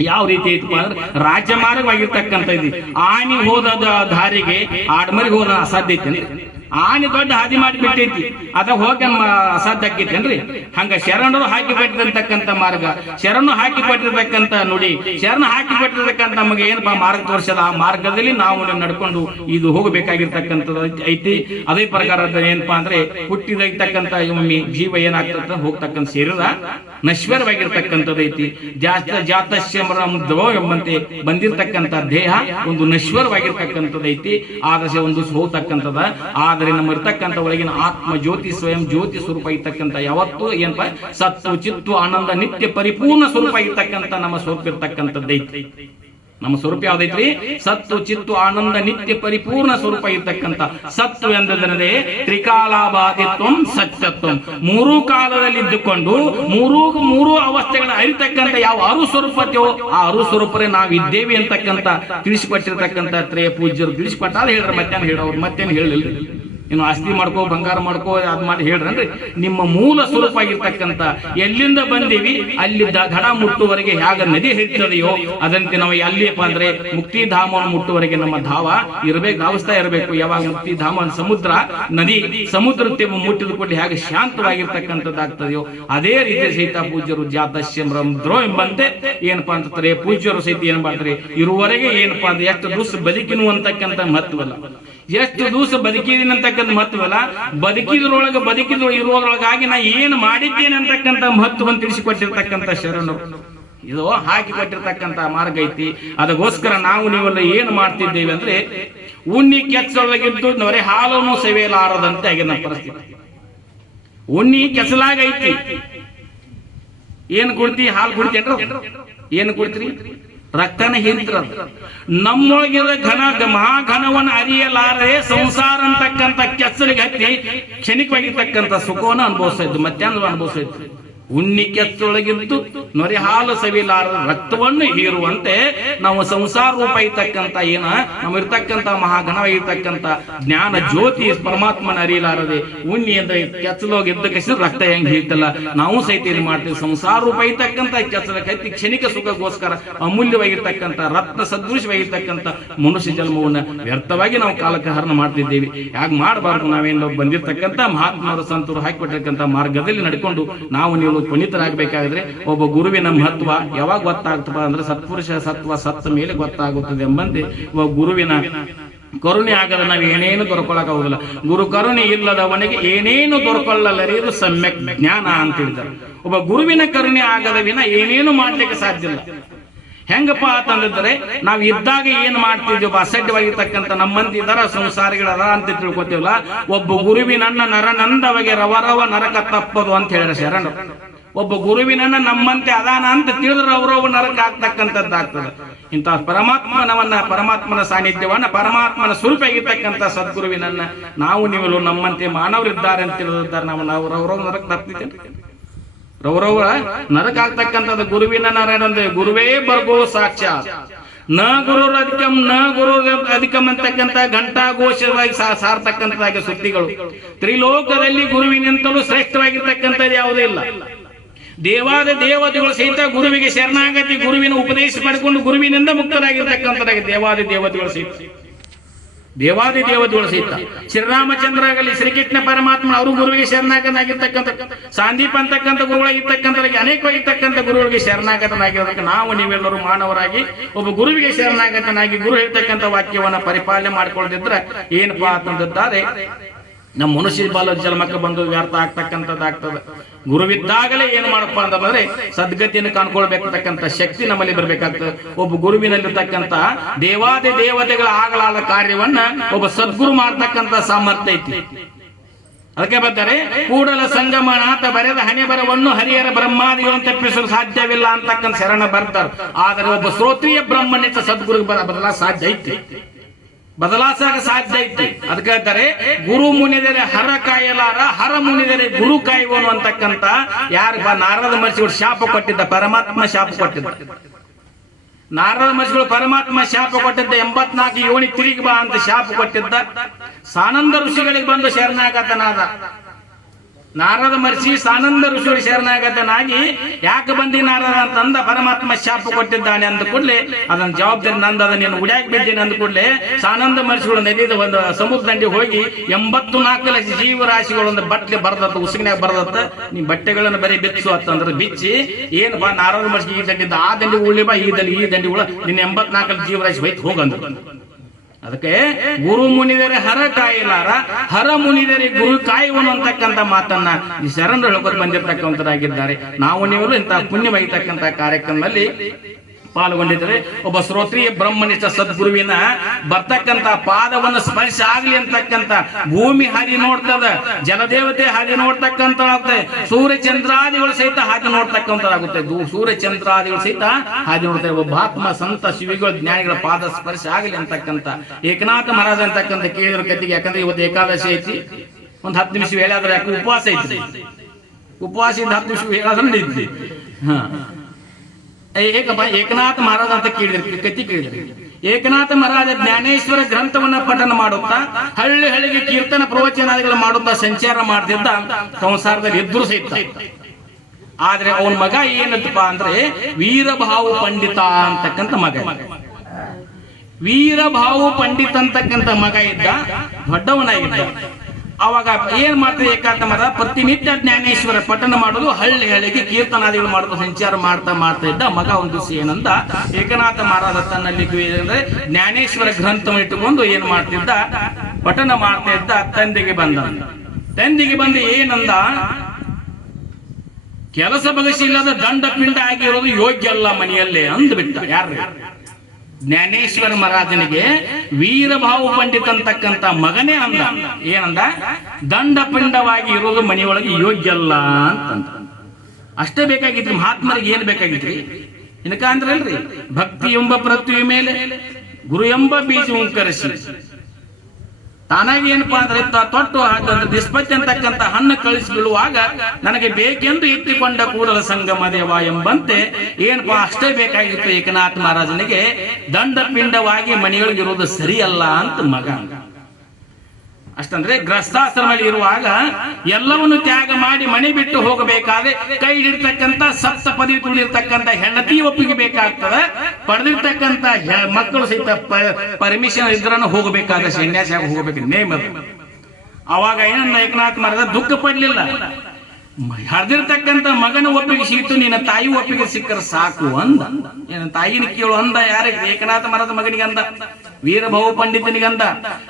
ಯಾವ ರೀತಿ ಐತಪ್ಪ ಅಂದ್ರೆ ರಾಜಮಾರ್ಗವಾಗಿರ್ತಕ್ಕಂಥ ಇದು. ಆನಿ ಹೋದ ದಾರಿಗೆ ಆಡ್ಮರಿಗೆ ಹೋದ ಅಸಾಧ್ಯ ಐತೇನ್ರಿ? ಆನೆ ದೊಡ್ಡ ಹಾದಿ ಮಾಡಿ ಬಿಟ್ಟೈತಿ, ಅದ ಹೋಗಿ ಅಸಾಧ್ಯ ಆಕೈತೇನ್ರಿ? ಹಂಗ ಶರಣರು ಹಾಕಿ ಕೊಟ್ಟಿರ್ತಕ್ಕಂಥ ಮಾರ್ಗ, ಶರಣು ಹಾಕಿ ಕೊಟ್ಟಿರ್ತಕ್ಕಂಥ ನುಡಿ, ಶರಣ ಹಾಕಿ ಕೊಟ್ಟಿರ್ತಕ್ಕಂಥ ನಮಗೆ ಏನಪ್ಪಾ ಮಾರ್ಗ ತೋರಿಸದ, ಆ ಮಾರ್ಗದಲ್ಲಿ ನಾವು ನಡ್ಕೊಂಡು ಇದು ಹೋಗಬೇಕಾಗಿರ್ತಕ್ಕಂಥದ್ದು ಐತಿ. ಅದೇ ಪ್ರಕಾರ ಏನಪ್ಪಾ ಅಂದ್ರೆ ಹುಟ್ಟಿದತಕ್ಕಂಥ ಒಮ್ಮೆ ಜೀವ ಏನಾಗ್ತದ ಹೋಗ್ತಕ್ಕಂಥ ಶರೀರ ನಶ್ವರವಾಗಿರ್ತಕ್ಕಂಥದ್ದು ಐತಿ. ಜಾತಶ್ಯಮರೋ ಎಂಬಂತೆ ಬಂದಿರತಕ್ಕಂಥ ದೇಹ ಒಂದು ನಶ್ವರವಾಗಿರ್ತಕ್ಕಂಥದ್ದು ಐತಿ, ಆದರ್ಶ ಒಂದು ಹೋಗ್ತಕ್ಕಂಥದ. ಆದ್ರೆ ನಮ್ಮ ಇರ್ತಕ್ಕಂಥ ಒಳಗಿನ ಆತ್ಮ ಜ್ಯೋತಿ ಸ್ವಯಂ ಜ್ಯೋತಿ ಸ್ವರೂಪ ಇರ್ತಕ್ಕಂಥ ಯಾವತ್ತು ಏನಪ್ಪಾ ಸತ್ತು ಚಿತ್ತು ಆನಂದ ನಿತ್ಯ ಪರಿಪೂರ್ಣ ಸ್ವರೂಪ ಇರ್ತಕ್ಕಂಥ ನಮ್ಮ ಸ್ವರೂಪ ಇರ್ತಕ್ಕಂಥದ್ದೈತಿ. ನಮ್ಮ ಸ್ವರೂಪ ಯಾವ್ದೈತ್ರಿ? ಸತ್ತು ಚಿತ್ತು ಆನಂದ ನಿತ್ಯ ಪರಿಪೂರ್ಣ ಸ್ವರೂಪ ಇರ್ತಕ್ಕಂಥ. ಸತ್ತು ಎಂದರೆ ತ್ರಿಕಾಲಾಬಾಧಿತ್ವಂ ಸತ್ಯತ್ವಂ, ಮೂರೂ ಕಾಲದಲ್ಲಿ ಇದ್ದುಕೊಂಡು ಮೂರೂ ಅವಸ್ಥೆಗಳ ಅರಿತಕ್ಕಂಥ ಯಾವ ಅರು ಸ್ವರೂಪತ್ಯೋ ಆ ಅರು ಸ್ವರೂಪರೇ ನಾವಿದ್ದೇವೆ ಅಂತಕ್ಕಂಥ ತಿಳಿಸಿಕೊಟ್ಟಿರ್ತಕ್ಕಂಥ ತ್ರಯ ಪೂಜ್ಯರು ತಿಳಿಸಿಕೊಟ್ಟ. ಅದು ಹೇಳ್ರ ಮತ್ತೇನು ಹೇಳೋರು, ಮತ್ತೇನು ಹೇಳಿಲ್ಲ. ಇನ್ನು ಆಸ್ತಿ ಮಾಡ್ಕೋ ಬಂಗಾರ ಮಾಡ್ಕೋ ಅದ್ ಮಾಡಿ ಹೇಳ್ರನ್ರಿ. ನಿಮ್ಮ ಮೂಲ ಸ್ವರೂಪ ಆಗಿರ್ತಕ್ಕಂಥ ಎಲ್ಲಿಂದ ಬಂದೀವಿ ಅಲ್ಲಿ ದಡ ಮುಟ್ಟುವರೆಗೆ ಹೇಗ ನದಿ ಹರಿತದೆಯೋ ಅದಂತೆ ನಾವು ಎಲ್ಲಿಯಪ್ಪ ಅಂದ್ರೆ ಮುಕ್ತಿಧಾಮವನ್ನು ಮುಟ್ಟುವರೆಗೆ ನಮ್ಮ ಧಾವ ಇರಬೇಕು, ಧಾವಿಸ್ತಾ ಇರಬೇಕು. ಯಾವಾಗ ಮುಕ್ತಿಧಾಮ ಸಮುದ್ರ ನದಿ ಸಮುದ್ರಕ್ಕೆ ಮುಟ್ಟಿದ ಕೊಟ್ಟು ಹೇಗೆ ಶಾಂತವಾಗಿರ್ತಕ್ಕಂಥದ್ದಾಗ್ತದೆಯೋ ಅದೇ ರೀತಿ ಸಹಿತ ಪೂಜ್ಯರು ಜಾತಶ್ಯಮ್ರೋ ಎಂಬಂತೆ ಏನಪ್ಪಾ ಅಂತಾರೆ ಪೂಜ್ಯರು ಸಹಿತ ಏನ್ ಮಾಡ್ತಾರೆ ಇರುವರೆಗೆ ಏನಪ್ಪಾ ಅಂದ್ರೆ ಎಷ್ಟು ದಿವಸ ಬದುಕಿನು ಅಂತಕ್ಕಂಥ ಮಹತ್ವಲ್ಲ, ಎಷ್ಟು ದಿವಸ ಬದುಕಿದೀನಿ ಅಂತಕ್ಕಂಥ ಮಹತ್ವಲ್ಲ, ಇರುವುದರೊಳಗಾಗಿ ನಾ ಏನು ಮಾಡಿದ್ದೇನೆ ಅಂತಕ್ಕಂಥ ಮಹತ್ವವನ್ನು ತಿಳಿಸಿಕೊಟ್ಟಿರ್ತಕ್ಕಂಥ ಶರಣರು. ಇದು ಹಾಕಿ ಕೊಟ್ಟಿರ್ತಕ್ಕಂಥ ಮಾರ್ಗ ಐತಿ. ಅದಕ್ಕೋಸ್ಕರ ನಾವು ನೀವೆಲ್ಲ ಏನು ಮಾಡ್ತಿದ್ದೇವೆ ಅಂದ್ರೆ ಉಣ್ಣಿ ಕೆಚ್ಚೊಳಗಿದ್ದು ನೊರೆ ಹಾಲನ್ನು ಸವಿಯಲಾರದಂತೆ ಆಗಿದೆ ನಮ್ಮ ಪರಿಸ್ಥಿತಿ. ಉಣ್ಣಿ ಕೆಸಲಾಗೈತಿ, ಏನು ಕೊಡ್ತಿ? ಹಾಲು ಕುಡ್ತೇನ್ರ? ಏನು ಕೊಡ್ತೀರಿ? ರಕ್ತನ ಹಿಂತ್ರ. ನಮ್ಮೊಳಗಿದ ಮಹಾಘನವನ್ನು ಅರಿಯಲಾರೆ ಸಂಸಾರ ಅಂತಕ್ಕಂಥ ಕೆಚ್ಚಲಿಗೆ ಹತ್ತಿ ಕ್ಷಣಿಕವಾಗಿರ್ತಕ್ಕಂಥ ಸುಖವನ್ನು ಅನುಭವಿಸ್ತಾ ಇದ್ದು, ಮಧ್ಯಾಹ್ನ ಅನುಭವಿಸ್ತಾ ಇದ್ದು. ಉಣ್ಣಿ ಕೆಚ್ಚೊಳಗಿದ್ದು ನೊರೆ ಹಾಲು ಸವಿಲಾರ ರಕ್ತವನ್ನು ಹೀರುವಂತೆ ನಾವು ಸಂಸಾರ ರೂಪ ಇರ್ತಕ್ಕಂಥ ಏನ ನಾವು ಇರ್ತಕ್ಕಂಥ ಮಹಾಘನವಾಗಿರ್ತಕ್ಕಂಥ ಜ್ಞಾನ ಜ್ಯೋತಿ ಪರಮಾತ್ಮನ ಅರಿಯಲಾರದೆ ಉಣ್ಣಿ ಅಂದ್ರೆ ಕೆಚ್ಚಲೋಗಿದ್ದ ಕಷ್ಟ ರಕ್ತ ಹೆಂಗ್ ಹೀರ್ತಲ್ಲ ನಾವು ಸಹಿತ ಇದು ಮಾಡ್ತೀವಿ. ಸಂಸಾರ ರೂಪ ಇರ್ತಕ್ಕಂಥ ಕೆಚ್ಚಲ ಕತ್ತಿ ಕ್ಷಣಿಕ ಸುಖಗೋಸ್ಕರ ಅಮೂಲ್ಯವಾಗಿರ್ತಕ್ಕಂಥ ರತ್ನ ಸದೃಶವಾಗಿರ್ತಕ್ಕಂಥ ಮನುಷ್ಯ ಜನ್ಮವನ್ನ ವ್ಯರ್ಥವಾಗಿ ನಾವು ಕಾಲಕ್ಕೆ ಹರಣ ಮಾಡ್ತಿದ್ದೇವೆ. ಯಾಕೆ ಮಾಡಬಾರ್ದು? ನಾವೇನು ಬಂದಿರ್ತಕ್ಕಂಥ ಮಹಾತ್ಮರು ಸಂತರು ಹಾಕಿಕೊಟ್ಟಿರ್ತಕ್ಕಂಥ ಮಾರ್ಗದಲ್ಲಿ ನಡ್ಕೊಂಡು ನಾವು ನೀವು ಪುನೀತರಾಗಬೇಕಾದ್ರೆ ಒಬ್ಬ ಗುರುವಿನ ಮಹತ್ವ ಯಾವಾಗ ಗೊತ್ತಾಗ್ತಪ್ಪ ಅಂದ್ರೆ ಸತ್ಪುರುಷ ಸತ್ವ ಸತ್ತ ಮೇಲೆ ಗೊತ್ತಾಗುತ್ತದೆ ಎಂಬಂತೆ ಒಬ್ಬ ಗುರುವಿನ ಕರುಣೆ ಆಗದ ನಾವು ಏನೇನು ದೊರಕೊಳ್ಳೋಕ್ಕಾಗುದಿಲ್ಲ. ಗುರು ಕರುಣೆ ಇಲ್ಲದವನಿಗೆ ಏನೇನು ದೊರಕೊಳ್ಳಲರಿದು ಸಮ್ಯಕ್ ಜ್ಞಾನ ಅಂತ ಹೇಳಿದ್ದಾರೆ. ಒಬ್ಬ ಗುರುವಿನ ಕರುಣೆ ಆಗದ ವಿನ ಏನೇನು ಮಾಡ್ಲಿಕ್ಕೆ ಸಾಧ್ಯ ಇಲ್ಲ. ಹೆಂಗಪ್ಪ ಅಂತಂದ್ರೆ ನಾವ್ ಇದ್ದಾಗ ಏನ್ ಮಾಡ್ತಿದ್ವಿ ಅಸಡ್ಯವಾಗಿರ್ತಕ್ಕಂಥ ನಮ್ಮಂತ ಇದರ ಸಂಸಾರಿಗಳದ ಅಂತ ತಿಳ್ಕೊತೀವಲ್ಲ. ಒಬ್ಬ ಗುರುವಿನನ್ನ ನರನಂದವಗೆ ರವರವ ನರಕ ತಪ್ಪದು ಅಂತ ಹೇಳಿದ್ರೆ ಶರಣ. ಒಬ್ಬ ಗುರುವಿನನ್ನ ನಮ್ಮಂತೆ ಅದಾನ ಅಂತ ತಿಳಿದ್ರೆ ಅವರವ ನರಕ ಆಗ್ತಕ್ಕಂಥದ್ದಾಗ್ತದೆ. ಇಂತಹ ಪರಮಾತ್ಮನ ಸಾನ್ನಿಧ್ಯವನ್ನ ಪರಮಾತ್ಮನ ಸ್ವರೂಪ ಆಗಿರ್ತಕ್ಕಂಥ ಸದ್ಗುರುವಿನನ್ನ ನಾವು ನೀವು ನಮ್ಮಂತೆ ಮಾನವರಿದ್ದಾರೆ ಅಂತ ತಿಳಿದಿದ್ದಾರೆ. ನಾವು ರವರವ ನರಕ ತಪ್ಪಿದ್ದೇನೆ, ರೌರವ ನರಕ ಆಗ್ತಕ್ಕಂಥದ್ದು ಗುರುವಿನ ನರನಂದ್ರೆ ಗುರುವೇ ಬರ್ಗೋ ಸಾಕ್ಷಾತ್ ನ ಗುರುರ್ ಅಧಿಕಂ ನ ಗುರುರ್ ಅಧಿಕಂ ಅಂತಕ್ಕಂಥ ಘಂಟಾಘೋಷವಾಗಿ ಸಾರ್ತಕ್ಕಂಥದ್ದಾಗಿ ಸುದ್ದಿಗಳು. ತ್ರಿಲೋಕದಲ್ಲಿ ಗುರುವಿನಿಂತಲೂ ಶ್ರೇಷ್ಠವಾಗಿರ್ತಕ್ಕಂಥದ್ದು ಯಾವುದೂ ಇಲ್ಲ. ದೇವಾದಿದೇವತೆಗಳು ಸಹಿತ ಗುರುವಿಗೆ ಶರಣಾಗತಿ ಗುರುವಿನ ಉಪದೇಶ ಪಡ್ಕೊಂಡು ಗುರುವಿನಿಂದ ಮುಕ್ತರಾಗಿರ್ತಕ್ಕಂಥದ್ದಾಗಿ ದೇವಾದಿದೇವತೆಗಳು ಸಹಿತ ಶ್ರೀರಾಮಚಂದ್ರ ಆಗಲಿ ಶ್ರೀಕೃಷ್ಣ ಪರಮಾತ್ಮ ಅವರು ಗುರುವಿಗೆ ಶರಣಾಗತನಾಗಿರ್ತಕ್ಕಂಥ ಸಾಂದೀಪ ಅಂತಕ್ಕಂಥ ಗುರುಗಳಾಗಿರ್ತಕ್ಕಂಥ ಅನೇಕವಾಗಿರ್ತಕ್ಕಂಥ ಗುರುಗಳಿಗೆ ಶರಣಾಗತನಾಗಿರೋದಕ್ಕೆ ನಾವು ನೀವೆಲ್ಲರೂ ಮಾನವರಾಗಿ ಒಬ್ಬ ಗುರುವಿಗೆ ಶರಣಾಗತನಾಗಿ ಗುರು ಹೇಳ್ತಕ್ಕಂಥ ವಾಕ್ಯವನ್ನ ಪರಿಪಾಲನೆ ಮಾಡ್ಕೊಳ್ದಿದ್ರೆ ಏನಪ್ಪಾ ಅಂತಂದಿದ್ದಾರೆ ನಮ್ಮ ಮನುಷ್ಯ ಬಾಲ ಜನ್ಮಕ್ಕೆ ಬಂದು ವ್ಯರ್ಥ ಆಗ್ತಕ್ಕಂಥದ್ದಾಗ್ತದೆ. ಗುರುವಿದ್ದಾಗಲೇ ಏನ್ ಮಾಡಪ್ಪ ಅಂತಂದ್ರೆ ಸದ್ಗತಿಯನ್ನು ಕಾಣ್ಕೊಳ್ಬೇಕಂತ ಶಕ್ತಿ ನಮ್ಮಲ್ಲಿ ಬರ್ಬೇಕಾಗ್ತದೆ. ಒಬ್ಬ ಗುರುವಿನಲ್ಲಿರ್ತಕ್ಕಂಥ ದೇವಾದಿ ದೇವತೆಗಳ ಆಗಲಾದ ಕಾರ್ಯವನ್ನ ಒಬ್ಬ ಸದ್ಗುರು ಮಾಡ್ತಕ್ಕಂಥ ಸಾಮರ್ಥ್ಯ ಐತಿ. ಅದಕ್ಕೆ ಬರ್ತಾರೆ ಕೂಡಲ ಸಂಗಮನಾಥ ಬರೆದ ಹಣೆ ಬರವನ್ನು ಹರಿಹರ ಬ್ರಹ್ಮಾದಿಗಳನ್ನು ತಪ್ಪಿಸಲು ಸಾಧ್ಯವಿಲ್ಲ ಅಂತಕ್ಕಂಥ ಶರಣ ಬರ್ತಾರೆ. ಆದರೆ ಒಬ್ಬ ಶ್ರೋತ್ರಿಯ ಬ್ರಹ್ಮಣ್ಯ ಸದ್ಗುರು ಬರಲ್ಲ ಸಾಧ್ಯ ಐತಿ. ಬದಲಾಯಿಸಕ ಸಾಧ್ಯ ಐತಿ. ಅದಕ್ಕೆ ಹೇಳ್ತಾರೆ ಗುರು ಮುನಿದರೆ ಹರ ಕಾಯಲಾರ, ಹರ ಮುನಿದರೆ ಗುರು ಕಾಯುವನು ಅಂತಕ್ಕಂತ ಯಾರು ನಾರದ ಮಹರ್ಷಿಗಳು ಶಾಪ ಕೊಟ್ಟಿದ್ದ, ಪರಮಾತ್ಮ ಶಾಪ ಕೊಟ್ಟಿದ್ದ. ನಾರದ ಮಹರ್ಷಿಗಳು ಪರಮಾತ್ಮ ಶಾಪ ಕೊಟ್ಟಿದ್ದ 84 ಯೋನಿ ತಿರುಗಿ ಬಾ ಅಂತ ಶಾಪ ಕೊಟ್ಟಿದ್ದ. ಸಾನಂದ ಋಷಿಗಳಿಗೆ ಬಂದು ಶರಣಾಗತನಾದ. ನಾರದ ಮಹರ್ಷಿ ಸಾನಂದ ಋಷಿಗಳು ಶರಣಾಗತನಾಗಿ ಯಾಕೆ ಬಂದಿ ನಾರದ ಅಂತಂದ, ಪರಮಾತ್ಮ ಶಾಪ ಕೊಟ್ಟಿದ್ದಾನೆ ಅಂದ ಕೂಡಲೇ ಅದನ್ನ ಜವಾಬ್ದಾರಿ ನಂದದ, ನೀನು ಉಡ್ಯಾಕ್ ಬಿದ್ದೇನೆ ಅಂದ ಕೂಡಲೇ ಸಾನಂದ ಮಹರ್ಷಿಗಳು ನದಿದ ಒಂದು ಸಮುದ್ರ ದಂಡಿ ಹೋಗಿ 84 ಲಕ್ಷ ಜೀವರಾಶಿಗಳು ಒಂದು ಬಟ್ಟೆ ಬರದತ್ತ, ಉಸುಗಿನಾಗ ಬರದತ್ತ, ನೀ ಬಟ್ಟೆಗಳನ್ನು ಬರೀ ಬಿಚ್ಚು ಅಂತಂದ್ರೆ ಬಿಚ್ಚಿ ಏನಪ್ಪಾ ನಾರದ ಮಹರ್ಷಿ ಈ ದಂಡಿದ್ದ ಆ ದಂಡಿ ಉಳ್ಳಿ ಬಾ, ಈ ದಂಡಿ ಉಳ ನಿನ್ನ 84 ಜೀವರಾಶಿ ಬೈತ್ ಹೋಗಂದ್ರು. ಅದಕ್ಕೆ ಗುರು ಮುನಿದರೆ ಹರ ಕಾಯಲಾರ, ಹರ ಮುನಿದರೆ ಗುರು ಕಾಯುವನು ಅಂತಕ್ಕಂಥ ಮಾತನ್ನ ಈ ಶರಣರು ಹೇಳ್ಕೊಂಡು ಬಂದಿರತಕ್ಕಂಥರಾಗಿದ್ದಾರೆ. ನಾವು ನೀವು ಇಂತಹ ಪುಣ್ಯವಾಗಿರ್ತಕ್ಕಂಥ ಕಾರ್ಯಕ್ರಮದಲ್ಲಿ ಪಾಲ್ಗೊಂಡಿದ್ರೆ ಒಬ್ಬ ಶ್ರೋತ್ರಿಯ ಬ್ರಹ್ಮನಿಷ್ಠ ಸದ್ಗುರುವಿನ ಬರ್ತಕ್ಕಂಥ ಪಾದವನ್ನು ಸ್ಪರ್ಶ ಆಗ್ಲಿ ಅಂತಕ್ಕಂಥ ಭೂಮಿ ಹಾದಿ ನೋಡ್ತದ, ಜಲದೇವತೆ ಹಾದಿ ನೋಡ್ತಕ್ಕಂಥಾಗುತ್ತೆ, ಸೂರ್ಯ ಚಂದ್ರಾದಿಗಳು ಸಹಿತ ಹಾದಿ ನೋಡ್ತಕ್ಕಂಥದ್ದಾಗುತ್ತೆ. ಸೂರ್ಯ ಚಂದ್ರಾದಿಗಳು ಸಹಿತ ಹಾದಿ ನೋಡ್ತಾರೆ. ಒಬ್ಬ ಆತ್ಮ ಸಂತ ಶಿವಿಗಳು ಜ್ಞಾನಿಗಳ ಪಾದ ಸ್ಪರ್ಶ ಆಗಲಿ ಅಂತಕ್ಕಂಥ ಏಕನಾಥ ಮಹಾರಾಜ ಅಂತಕ್ಕಂಥ ಕೇಳಿದ್ರ ಕತ್ತಿಗೆ. ಯಾಕಂದ್ರೆ ಇವತ್ತು ಏಕಾದಶಿ ಐತಿ, ಒಂದ್ 10 ನಿಮಿಷ ಹೇಳಾದ್ರೆ ಯಾಕೆ ಉಪವಾಸ ಐತಿ, ಉಪವಾಸದಿಂದ 10 ನಿಮಿಷ ಹೇಳಾದ್ರೆ ನಡೀತಿ. ಏಕನಾಥ ಮಹಾರಾಜ ಅಂತ ಕೇಳಿದ್ರಿ, ಕತ್ತಿ ಕೇಳಿದ್ರಿ. ಏಕನಾಥ ಮಹಾರಾಜ ಜ್ಞಾನೇಶ್ವರ ಗ್ರಂಥವನ್ನ ಪಠನ ಮಾಡುತ್ತಾ ಹಳ್ಳಿ ಹಳ್ಳಿಗೆ ಕೀರ್ತನ ಪ್ರವಚನಾದಿಗಳು ಮಾಡುತ್ತಾ ಸಂಚಾರ ಮಾಡ್ತಿದ್ದ. ಸಂಸಾರದಲ್ಲಿ ಇದ್ರು ಸಹಿತ. ಆದ್ರೆ ಅವನ ಮಗ ಏನಂತಪ್ಪ ಅಂದ್ರೆ ವೀರಭಾವು ಪಂಡಿತ ಅಂತಕ್ಕಂಥ ಮಗ. ವೀರಭಾವು ಪಂಡಿತ ಅಂತಕ್ಕಂಥ ಮಗ ಇದ್ದ, ದೊಡ್ಡವನಾಗಿದ್ದ. ಅವಾಗ ಏನ್ ಮಾಡ್ತಾರೆ ಏಕಾಂತ ಮರ ಪ್ರತಿನಿತ್ಯ ಜ್ಞಾನೇಶ್ವರ ಪಠನ ಮಾಡೋದು, ಹಳ್ಳಿ ಹಳ್ಳಿಗೆ ಕೀರ್ತನಾದಿಗಳು ಮಾಡೋದು, ಸಂಚಾರ ಮಾಡ್ತಾ ಇದ್ದ. ಮಗ ಒಂದು ದಿವಸ ಏನಂದ, ಏಕನಾಥ ಮಹಾರಾಜ ತನ್ನಲ್ಲಿ ಅಂದ್ರೆ ಜ್ಞಾನೇಶ್ವರ ಗ್ರಂಥವನ್ನು ಇಟ್ಟುಕೊಂಡು ಏನ್ ಮಾಡ್ತಿದ್ದ, ಪಠನ ಮಾಡ್ತಾ ಇದ್ದ. ತಂದೆಗೆ ಬಂದು ಏನಂದ, ಕೆಲಸ ಬಗಸಿಲ್ಲದ ದಂಡ ಪಿಂಡ ಆಗಿರೋದು ಯೋಗ್ಯ ಅಲ್ಲ ಮನೆಯಲ್ಲೇ ಅಂದ್ಬಿಟ್ಟ. ಯಾರು? ಜ್ಞಾನೇಶ್ವರ ಮಹಾರಾಜನಿಗೆ ವೀರಭಾವು ಪಂಡಿತ ಅಂತಕ್ಕಂಥ ಮಗನೇ ಅಂದ. ಏನಂದ? ದಂಡ ಪಿಂಡವಾಗಿ ಇರೋದು ಮನೆಯೊಳಗೆ ಯೋಗ್ಯ ಅಲ್ಲ ಅಂತಂದ. ಅಷ್ಟೇ ಬೇಕಾಗಿತ್ರಿ ಮಹಾತ್ಮರಿಗೆ. ಏನ್ ಬೇಕಾಗಿತ್ರಿ? ಇನ್ಕ ಅಂದ್ರಲ್ರಿ, ಭಕ್ತಿ ಎಂಬ ಪೃಥ್ವಿ ಮೇಲೆ ಗುರು ಎಂಬ ಬೀಜ ಉಂಕರಿಸಿ ತಾನಾಗಿ ಏನಪ್ಪಾ ಅಂದ್ರೆ ತೊಟ್ಟು ನಿಷ್ಪತ್ತಿ ಅಂತಕ್ಕಂಥ ಹಣ್ಣು ಕಳಿಸಿ ಬೀಳುವಾಗ ನನಗೆ ಬೇಕೆಂದು ಎತ್ತಿಕೊಂಡ ಕೂಡಲ ಸಂಗಮ ದೇವ ಎಂಬಂತೆ ಏನಪ್ಪಾ ಅಷ್ಟೇ ಬೇಕಾಗಿತ್ತು ಏಕನಾಥ ಮಹಾರಾಜನಿಗೆ. ದಂಡ ಪಿಂಡವಾಗಿ ಮನೆಯೊಳಗಿರುವುದು ಸರಿಯಲ್ಲ ಅಂತ ಮಗ. ಅಷ್ಟಂದ್ರೆ ಗ್ರಸ್ತಾಶ್ರಮದಲ್ಲಿ ಇರುವಾಗ ಎಲ್ಲವನ್ನು ತ್ಯಾಗ ಮಾಡಿ ಮನೆ ಬಿಟ್ಟು ಹೋಗಬೇಕಾದ್ರೆ ಕೈ ಹಿಡಿತಕ್ಕಂಥ ಸಪ್ತ ಪದವಿ ತುಳಿರ್ತಕ್ಕಂಥ ಹೆಂಡತಿ ಒಪ್ಪಿಗೆ ಬೇಕಾಗ್ತದೆ. ಪಡೆದಿರ್ತಕ್ಕಂಥ ಮಕ್ಕಳು ಸಹಿತ ಪರ್ಮಿಷನ್ ಇದ್ರನ್ನು ಹೋಗಬೇಕಾದ, ಸನ್ಯಾಸಿ ಹೋಗಬೇಕು ನೇಮ. ಅವಾಗ ಏನನ್ನ ಏಕನಾಥ ಮಹಾರಾಜ ದುಃಖ ಪಡ್ಲಿಲ್ಲ. ಹರಿದಿರ್ತಕ್ಕಂಥ ಮಗನ ಒಪ್ಪಿಗೆ ಸಿಕ್ತು, ನಿನ್ನ ತಾಯಿ ಒಪ್ಪಿಗೆ ಸಿಕ್ಕರೆ ಸಾಕು ಅಂದ. ಏನ ತಾಯಿನ ಕೇಳು ಅಂದ. ಯಾರಿಗೆ? ಏಕನಾಥ ಮಹಾರಾಜ ಮಗನಿಗೆ ಅಂದ, ವೀರಭಾವು ಪಂಡಿತನಿಗೆ ಅಂದ.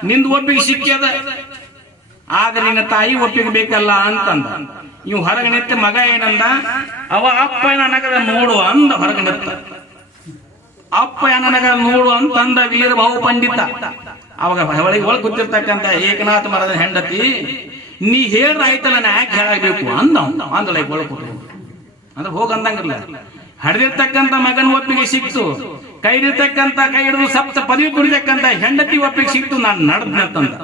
ನಿಂದು ಒಪ್ಪಿಗೆ ಸಿಕ್ಕ್ಯದ, ಆದ್ರೆ ನಿನ್ನ ತಾಯಿ ಒಪ್ಪಿಗೆ ಬೇಕಲ್ಲ ಅಂತಂದ. ಇವ್ ಹೊರಗೆ ನಿಂತ ಮಗ ಏನಂದ, ಅವ ಅಪ್ಪ ನನಗದ ನೋಡು ಅಂದ. ಹೊರಗೆ ನಿಂತ ಅಪ್ಪ ನನಗದ ನೋಡು ಅಂತಂದ ವೀರಭಾವು ಪಂಡಿತ. ಅವಾಗ ಒಳಗೆ ಕೂತಿರ್ತಕ್ಕಂಥ ಏಕನಾಥ ಮಹಾರಾಜನ ಹೆಂಡತಿ, ನೀ ಹೇಳ್ರ ಆಯ್ತಲ್ಲ, ನಾ ಯಾಕೆ ಹೇಳಬೇಕು ಅಂದಳ ಒಳಗೆ ಕೂತು. ಅಂದ್ರೆ ಹೋಗಂದಂಗಿಲ್ಲ. ಹಡಿದಿರ್ತಕ್ಕಂಥ ಮಗನ ಒಪ್ಪಿಗೆ ಸಿಕ್ತು, ಕೈ ಹಿಡಿದು ಸಪ್ತ ಪದವಿ ತುಳಿತಕ್ಕಂಥ ಹೆಂಡತಿ ಒಪ್ಪಿಗೆ ಸಿಕ್ತು, ನಾನು ನಡೆದ್ನಂತಂದ.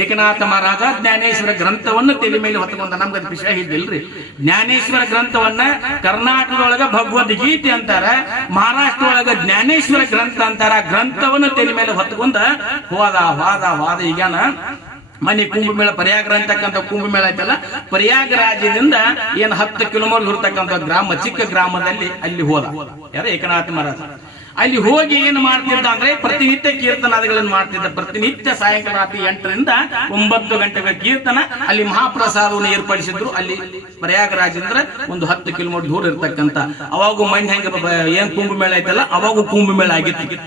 ಏಕನಾಥ ಮಹಾರಾಜ ಜ್ಞಾನೇಶ್ವರ ಗ್ರಂಥವನ್ನು ತಲೆ ಮೇಲೆ ಹೊತ್ತಕೊಂಡ. ನಮ್ಗೆ ಅದು ವಿಷಯ ಇದ್ದಿಲ್ರಿ. ಜ್ಞಾನೇಶ್ವರ ಗ್ರಂಥವನ್ನ ಕರ್ನಾಟಕದೊಳಗ ಭಗವದ್ಗೀತೆ ಅಂತಾರ, ಮಹಾರಾಷ್ಟ್ರ ಒಳಗ ಜ್ಞಾನೇಶ್ವರ ಗ್ರಂಥ ಅಂತಾರ. ಗ್ರಂಥವನ್ನು ತಲೆ ಮೇಲೆ ಹೊತ್ತಕೊಂಡ ಹೋದ. ಈಗನ ಮನೆ ಕುಂಭಮೇಳ ಪ್ರಯಾಗ್ರಾಜ್ ಅಂತಕ್ಕಂಥ ಕುಂಭಮೇಳ ಐತಲ್ಲ, ಪ್ರಯಾಗರಾಜ್ಯದಿಂದ ಏನು 10 ಕಿಲೋಮೀಟರ್ ಇರ್ತಕ್ಕಂಥ ಗ್ರಾಮ, ಚಿಕ್ಕ ಗ್ರಾಮದಲ್ಲಿ ಅಲ್ಲಿ ಹೋದ. ಯಾರು? ಏಕನಾಥ ಮಹಾರಾಜ. ಅಲ್ಲಿ ಹೋಗಿ ಏನ್ ಮಾಡ್ತಿದ್ದ ಅಂದ್ರೆ ಪ್ರತಿನಿತ್ಯ ಕೀರ್ತನಾದಿಗಳನ್ನು ಮಾಡ್ತಿದ್ದ. ಪ್ರತಿನಿತ್ಯ ಸಾಯಂಕಾಲ ರಾತ್ರಿ 8 ರಿಂದ 9 ಗಂಟೆಗಳ ಕೀರ್ತನ. ಅಲ್ಲಿ ಮಹಾಪ್ರಸಾದವನ್ನು ಏರ್ಪಡಿಸಿದ್ರು. ಅಲ್ಲಿ ಪ್ರಯಾಗರಾಜೇಂದ್ರ ಒಂದು 10 ಕಿಲೋಮೀಟರ್ ದೂರ ಇರ್ತಕ್ಕಂಥ. ಅವಾಗೂ ಮೈನ್ ಹೆಂಗ ಏನ್ ಕುಂಭಮೇಳ ಐತಲ್ಲ, ಅವಾಗೂ ಕುಂಭಮೇಳ ಆಗಿತ್ತು.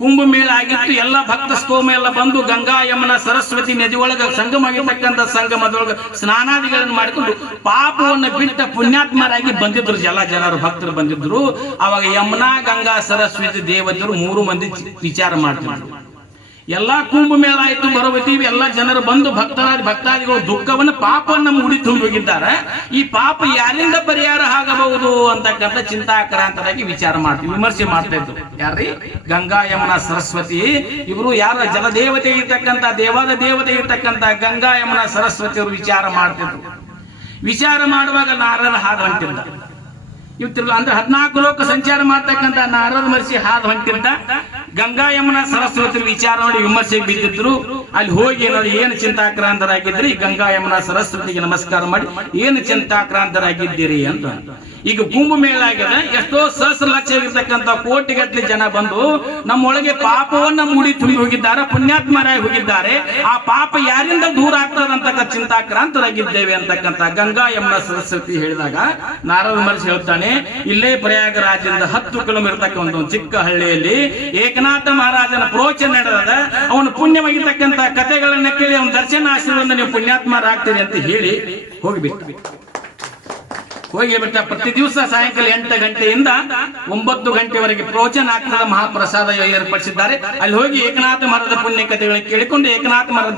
ಕುಂಭಮೇಳ ಆಗಿತ್ತು. ಎಲ್ಲ ಭಕ್ತ ಸ್ತೋಮ ಎಲ್ಲ ಬಂದು ಗಂಗಾ ಯಮುನಾ ಸರಸ್ವತಿ ನದಿ ಒಳಗ ಸಂಗಮ ಆಗಿರ್ತಕ್ಕಂಥ ಸಂಗಮದೊಳಗ ಸ್ನಾನಾದಿಗಳನ್ನು ಮಾಡಿಕೊಂಡು ಪಾಪವನ್ನು ಬಿಟ್ಟ ಪುಣ್ಯಾತ್ಮರಾಗಿ ಬಂದಿದ್ರು. ಜನರು ಭಕ್ತರು ಬಂದಿದ್ರು. ಅವಾಗ ಯಮುನಾ ಗಂಗಾ ಸರಸ್ವತಿ ದೇವತೆಯರು 3 ಮಂದಿ ವಿಚಾರ ಮಾಡ್ತಿದ್ರು. ಎಲ್ಲಾ ಕುಂಭಮೇಳ ಆಯ್ತು, ಬರಬತ್ತೀವಿ, ಎಲ್ಲ ಜನರು ಬಂದು ಭಕ್ತಾದಿಗಳು ದುಃಖವನ್ನು ಪಾಪವನ್ನು ನಮ್ಮ ಉಡಿ ತುಂಬಿ ಹೋಗಿದ್ದಾರೆ. ಈ ಪಾಪ ಯಾರಿಂದ ಪರಿಹಾರ ಆಗಬಹುದು ಅಂತಕ್ಕಂಥ ಚಿಂತಾಕ್ರಾಂತರಾಗಿ ವಿಚಾರ ಮಾಡ್ತೀವಿ, ವಿಮರ್ಶೆ ಮಾಡ್ತಾ ಇದ್ರು. ಯಾರ್ರಿ? ಗಂಗಾ ಯಮುನಾ ಸರಸ್ವತಿ ಇವರು ಯಾರ ಜಲದೇವತೆ ಇರ್ತಕ್ಕಂಥ ದೇವಾದ ದೇವತೆ ಇರ್ತಕ್ಕಂಥ ಗಂಗಾ ಯಮುನಾ ಸರಸ್ವತಿ ಅವರು ವಿಚಾರ ಮಾಡ್ತಿದ್ರು. ವಿಚಾರ ಮಾಡುವಾಗ ನಾರದ ಹಾದು ಹೊಂಟಿದ್ದ. ಇವತ್ತು ಅಂದ್ರೆ 14 ಲೋಕ ಸಂಚಾರ ಮಾಡ್ತಕ್ಕಂಥ ನಾರದ ಮಹರ್ಷಿ ಹಾದು ಹೊಂಟಿದ್ದ. ಗಂಗಾ ಯಮುನಾ ಸರಸ್ವತಿ ವಿಚಾರ ನೋಡಿ ವಿಮರ್ಶೆಗೆ ಬಿದ್ದಿದ್ರು. ಅಲ್ಲಿ ಹೋಗಿ ಏನು ಚಿಂತಾಕ್ರಾಂತರಾಗಿದ್ರಿ, ಗಂಗಾ ಯಮುನಾ ಸರಸ್ವತಿಗೆ ನಮಸ್ಕಾರ ಮಾಡಿ ಏನು ಚಿಂತಾಕ್ರಾಂತರಾಗಿದ್ದೀರಿ ಅಂತ. ಈಗ ಕುಂಭಮೇಳ ಆಗಿದೆ, ಎಷ್ಟೋ ಸಹಸ್ರ ಲಕ್ಷ ಇರ್ತಕ್ಕಂಥ ಕೋಟಿಗಟ್ಟಲೆ ಜನ ಬಂದು ನಮ್ಮೊಳಗೆ ಪಾಪವನ್ನ ಮೂಡಿ ತುಂಬಿ ಹೋಗಿದ್ದಾರೆ, ಪುಣ್ಯಾತ್ಮರಾಗಿ ಹೋಗಿದ್ದಾರೆ. ಆ ಪಾಪ ಯಾರಿಂದ ದೂರ ಆಗ್ತದಂತಕ್ಕ ಚಿಂತಾಕ್ರಾಂತರಾಗಿದ್ದೇವೆ ಅಂತಕ್ಕಂಥ ಗಂಗಾ ಯಮುನಾ ಸರಸ್ವತಿ ಹೇಳಿದಾಗ ನಾರದ ಮಹರ್ಷಿ ಹೇಳ್ತಾನೆ, ಇಲ್ಲೇ ಪ್ರಯಾಗರಾಜದಿಂದ 10 ಕಿಲೋಮೀಟರ್ ಇರ್ತಕ್ಕಂಥ ಒಂದು ಚಿಕ್ಕ ಹಳ್ಳಿಯಲ್ಲಿ ಏಕನಾಥ ಮಹಾರಾಜನ ಪ್ರವಚನ ನಡೆದ. ಅವನು ಪುಣ್ಯವಾಗಿರ್ತಕ್ಕಂಥ ಕಥೆಗಳನ್ನ ಕೇಳಿ ಅವನ ದರ್ಶನ ಆಶೀರ್ವಾದ ನೀವು ಪುಣ್ಯಾತ್ಮರಾಗ್ತೀರಿ ಅಂತ ಹೇಳಿ ಹೋಗಿಬಿಟ್ಟು ಪ್ರತಿ ದಿವಸ ಸಾಯಂಕಾಲ 8 ಗಂಟೆಯಿಂದ 9 ಗಂಟೆವರೆಗೆ ಪ್ರವಚನ ಆಗ್ತದ ಮಹಾಪ್ರಸಾದ ಏರ್ಪಡಿಸಿದ್ದಾರೆ. ಅಲ್ಲಿ ಹೋಗಿ ಏಕನಾಥ ಮರದ ಪುಣ್ಯ ಕಥೆಗಳನ್ನು ಕೇಳಿಕೊಂಡು ಏಕನಾಥ ಮರದ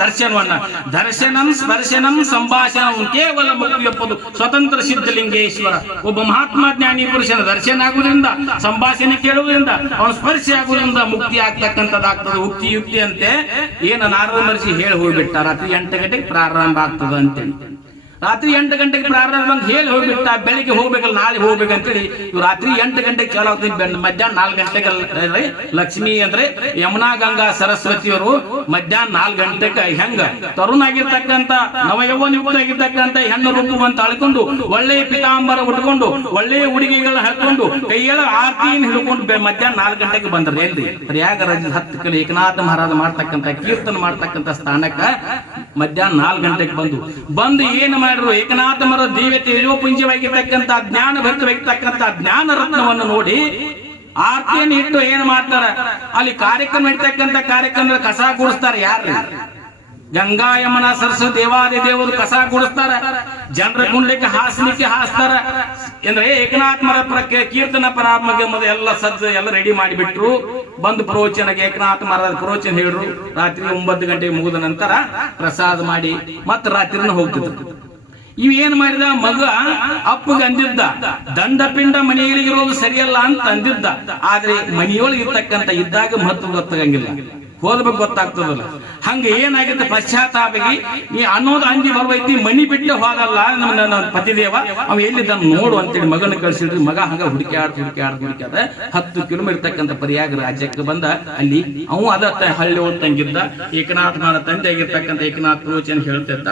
ದರ್ಶನಂ ಸ್ಪರ್ಶನಂ ಸಂಭಾಷಣ ಕೇವಲ ಮುಕ್ತಿಯಪ್ಪದು ಸ್ವತಂತ್ರ ಸಿದ್ಧಲಿಂಗೇಶ್ವರ. ಒಬ್ಬ ಮಹಾತ್ಮ ಜ್ಞಾನಿ ಪುರುಷನ ದರ್ಶನ ಆಗುವುದರಿಂದ, ಸಂಭಾಷಣೆ ಕೇಳುವುದರಿಂದ, ಅವನ ಸ್ಪರ್ಶ ಆಗುವುದರಿಂದ ಮುಕ್ತಿ ಆಗ್ತಕ್ಕಂಥದ್ದಾಗ್ತದೆ. ಯುಕ್ತಿ ಅಂತೆ ಏನು ನಾರದ ಮಹರ್ಷಿ ಹೇಳಿ ಹೋಗ್ಬಿಟ್ಟ. ರಾತ್ರಿ 8 ಗಂಟೆಗೆ ಪ್ರಾರಂಭ ಆಗ್ತದ ಅಂತೇಳಿ. ರಾತ್ರಿ 8 ಗಂಟೆಗೆ ಪ್ರಾರಂಭ ಅಂತ ಹೇಳಿ ಹೋಗ್ಬಿಟ್ಟ. ಬೆಳಿಗ್ಗೆ ಹೋಗ್ಬೇಕಲ್ಲ, ನಾಳೆ ಹೋಗ್ಬೇಕಂತೇಳಿ ರಾತ್ರಿ 8 ಗಂಟೆಗೆ ಚಾಲು ಆಗ್ತದೆ. ಮಧ್ಯಾಹ್ನ 4 ಗಂಟೆಗೆ ಲಕ್ಷ್ಮಿ ಅಂದ್ರೆ ಯಮುನಾ ಗಂಗಾ ಸರಸ್ವತಿಯವರು ಮಧ್ಯಾಹ್ನ 4 ಗಂಟೆಗೆ ಹೆಂಗ ತರುಣ ಆಗಿರ್ತಕ್ಕಂಥ ನವಯೌವನ ಯುಕ್ತ ಆಗಿರ್ತಕ್ಕಂಥ ಹೆಣ್ಣು ರೂಪವನ್ನು ತಾಳ್ಕೊಂಡು ಒಳ್ಳೆಯ ಪಿತಾಂಬರ ಉಟ್ಕೊಂಡು ಒಳ್ಳೆಯ ಉಡುಗೆಗಳನ್ನ ಹಾಕೊಂಡು ಕೈಯೆಲ್ಲ ಆರತಿಯನ್ನು ಹಿಡ್ಕೊಂಡು ಮಧ್ಯಾಹ್ನ 4 ಗಂಟೆಗೆ ಬಂದ್ರೆ ಏನ್ರಿ ಪ್ರಯಾಗರಾಜ 10 ಕಿಲೋ ಏಕನಾಥ ಮಹಾರಾಜ ಮಾಡ್ತಕ್ಕಂಥ ಕೀರ್ತನ ಮಾಡ್ತಕ್ಕಂಥ ಸ್ಥಾನಕ್ಕ ಮಧ್ಯಾಹ್ನ 4 ಗಂಟೆಗೆ ಬಂದು ಏನು ಏಕನಾಥ ಮರ ದೇವತೆ ತೇಜೋಪುಂಜವಾಗಿರ್ತಕ್ಕಂಥ ಜ್ಞಾನ ಭರಿತವಾಗಿರ್ತಕ್ಕಂಥ ಜ್ಞಾನ ರತ್ನವನ್ನು ನೋಡಿ ಆರತಿಯನ್ನು ಇಟ್ಟು ಏನ್ ಮಾಡ್ತಾರ, ಅಲ್ಲಿ ಕಾರ್ಯಕ್ರಮ ಇರ್ತಕ್ಕಂಥ ಕಾರ್ಯಕ್ರಮದ ಕಸ ಕೂಡಿಸ್ತಾರೆ. ಯಾರು? ಗಂಗಾ ಯಮುನಾ ಸರಸ್ವತಿ ದೇವಾದಿ ದೇವರು ಕಸ ಕೂಡಿಸ್ತಾರ. ಜನರ ಕುಂಡ್ಲಿಕ್ಕೆ ಹಾಸನಿಕ್ಕೆ ಹಾಸ್ತಾರ. ಅಂದ್ರೆ ಏಕನಾಥ ಮರ ಕೀರ್ತನ ಪ್ರಾರಂಭ ಎಲ್ಲ ಸಜ್ಜ ಎಲ್ಲ ರೆಡಿ ಮಾಡಿಬಿಟ್ರು. ಬಂದು ಪ್ರವಚನಕ್ಕೆ ಏಕನಾಥ ಮಹಾರಾಜ ಪ್ರವಚನ ಹೇಳಿದ್ರು. ರಾತ್ರಿ 9 ಗಂಟೆಗೆ ಮುಗಿದ ನಂತರ ಪ್ರಸಾದ ಮಾಡಿ ಮತ್ತೆ ರಾತ್ರಿನ ಹೋಗ್ತಿದ್ರು. ಇವೇನ್ ಮಾಡಿದ ಮಗ ಅಪ್ಪಗೆ ಅಂದಿದ್ದ, ದಂಡಪಿಂಡ ಮನೆಯಲ್ಲಿ ಇರೋದು ಸರಿಯಲ್ಲ ಅಂತ ಅಂದಿದ್ದ. ಆದ್ರೆ ಮನೆಯೊಳಗೆ ಇರ್ತಕ್ಕಂಥ ಇದ್ದಾಗ ಮಹತ್ವ ಗೊತ್ತಾಗಂಗಿಲ್ಲ, ಹೋದ್ಬೇಕು ಗೊತ್ತಾಗ್ತದಲ್ಲ. ಹಂಗ ಏನಾಗಿತ್ತು ಪಶ್ಚಾತ್ತಾಪಿಗೆ ಈ ಅನ್ನೋದು ಅಂಜಿ ಬರ್ಬೈತಿ. ಮನಿ ಬಿಟ್ಟು ಹೋಗಲ್ಲ ನನ್ನ ಪತಿದೇವ, ಅವ ಎಲ್ಲಿದ್ದ ನೋಡು ಅಂತೇಳಿ ಮಗನ ಕಳ್ಸಿದ್ರಿ. ಮಗ ಹಂಗ ಹುಡುಕ್ಯಾಡ 10 ಕಿಲೋಮೀಟರ್ ಇರ್ತಕ್ಕಂಥ ಪ್ರಯಾಗ ರಾಜ್ಯಕ್ಕೆ ಬಂದ. ಅಲ್ಲಿ ಅವ ಅದ ಹಳ್ಳಿ ಓದ್ತಂಗಿದ್ದ. ಏಕನಾಥ ಮಹಾರ ತಂದೆ ಆಗಿರ್ತಕ್ಕಂಥ ಏಕನಾಥ ಪ್ರವಚನ ಹೇಳ್ತಿದ್ದ.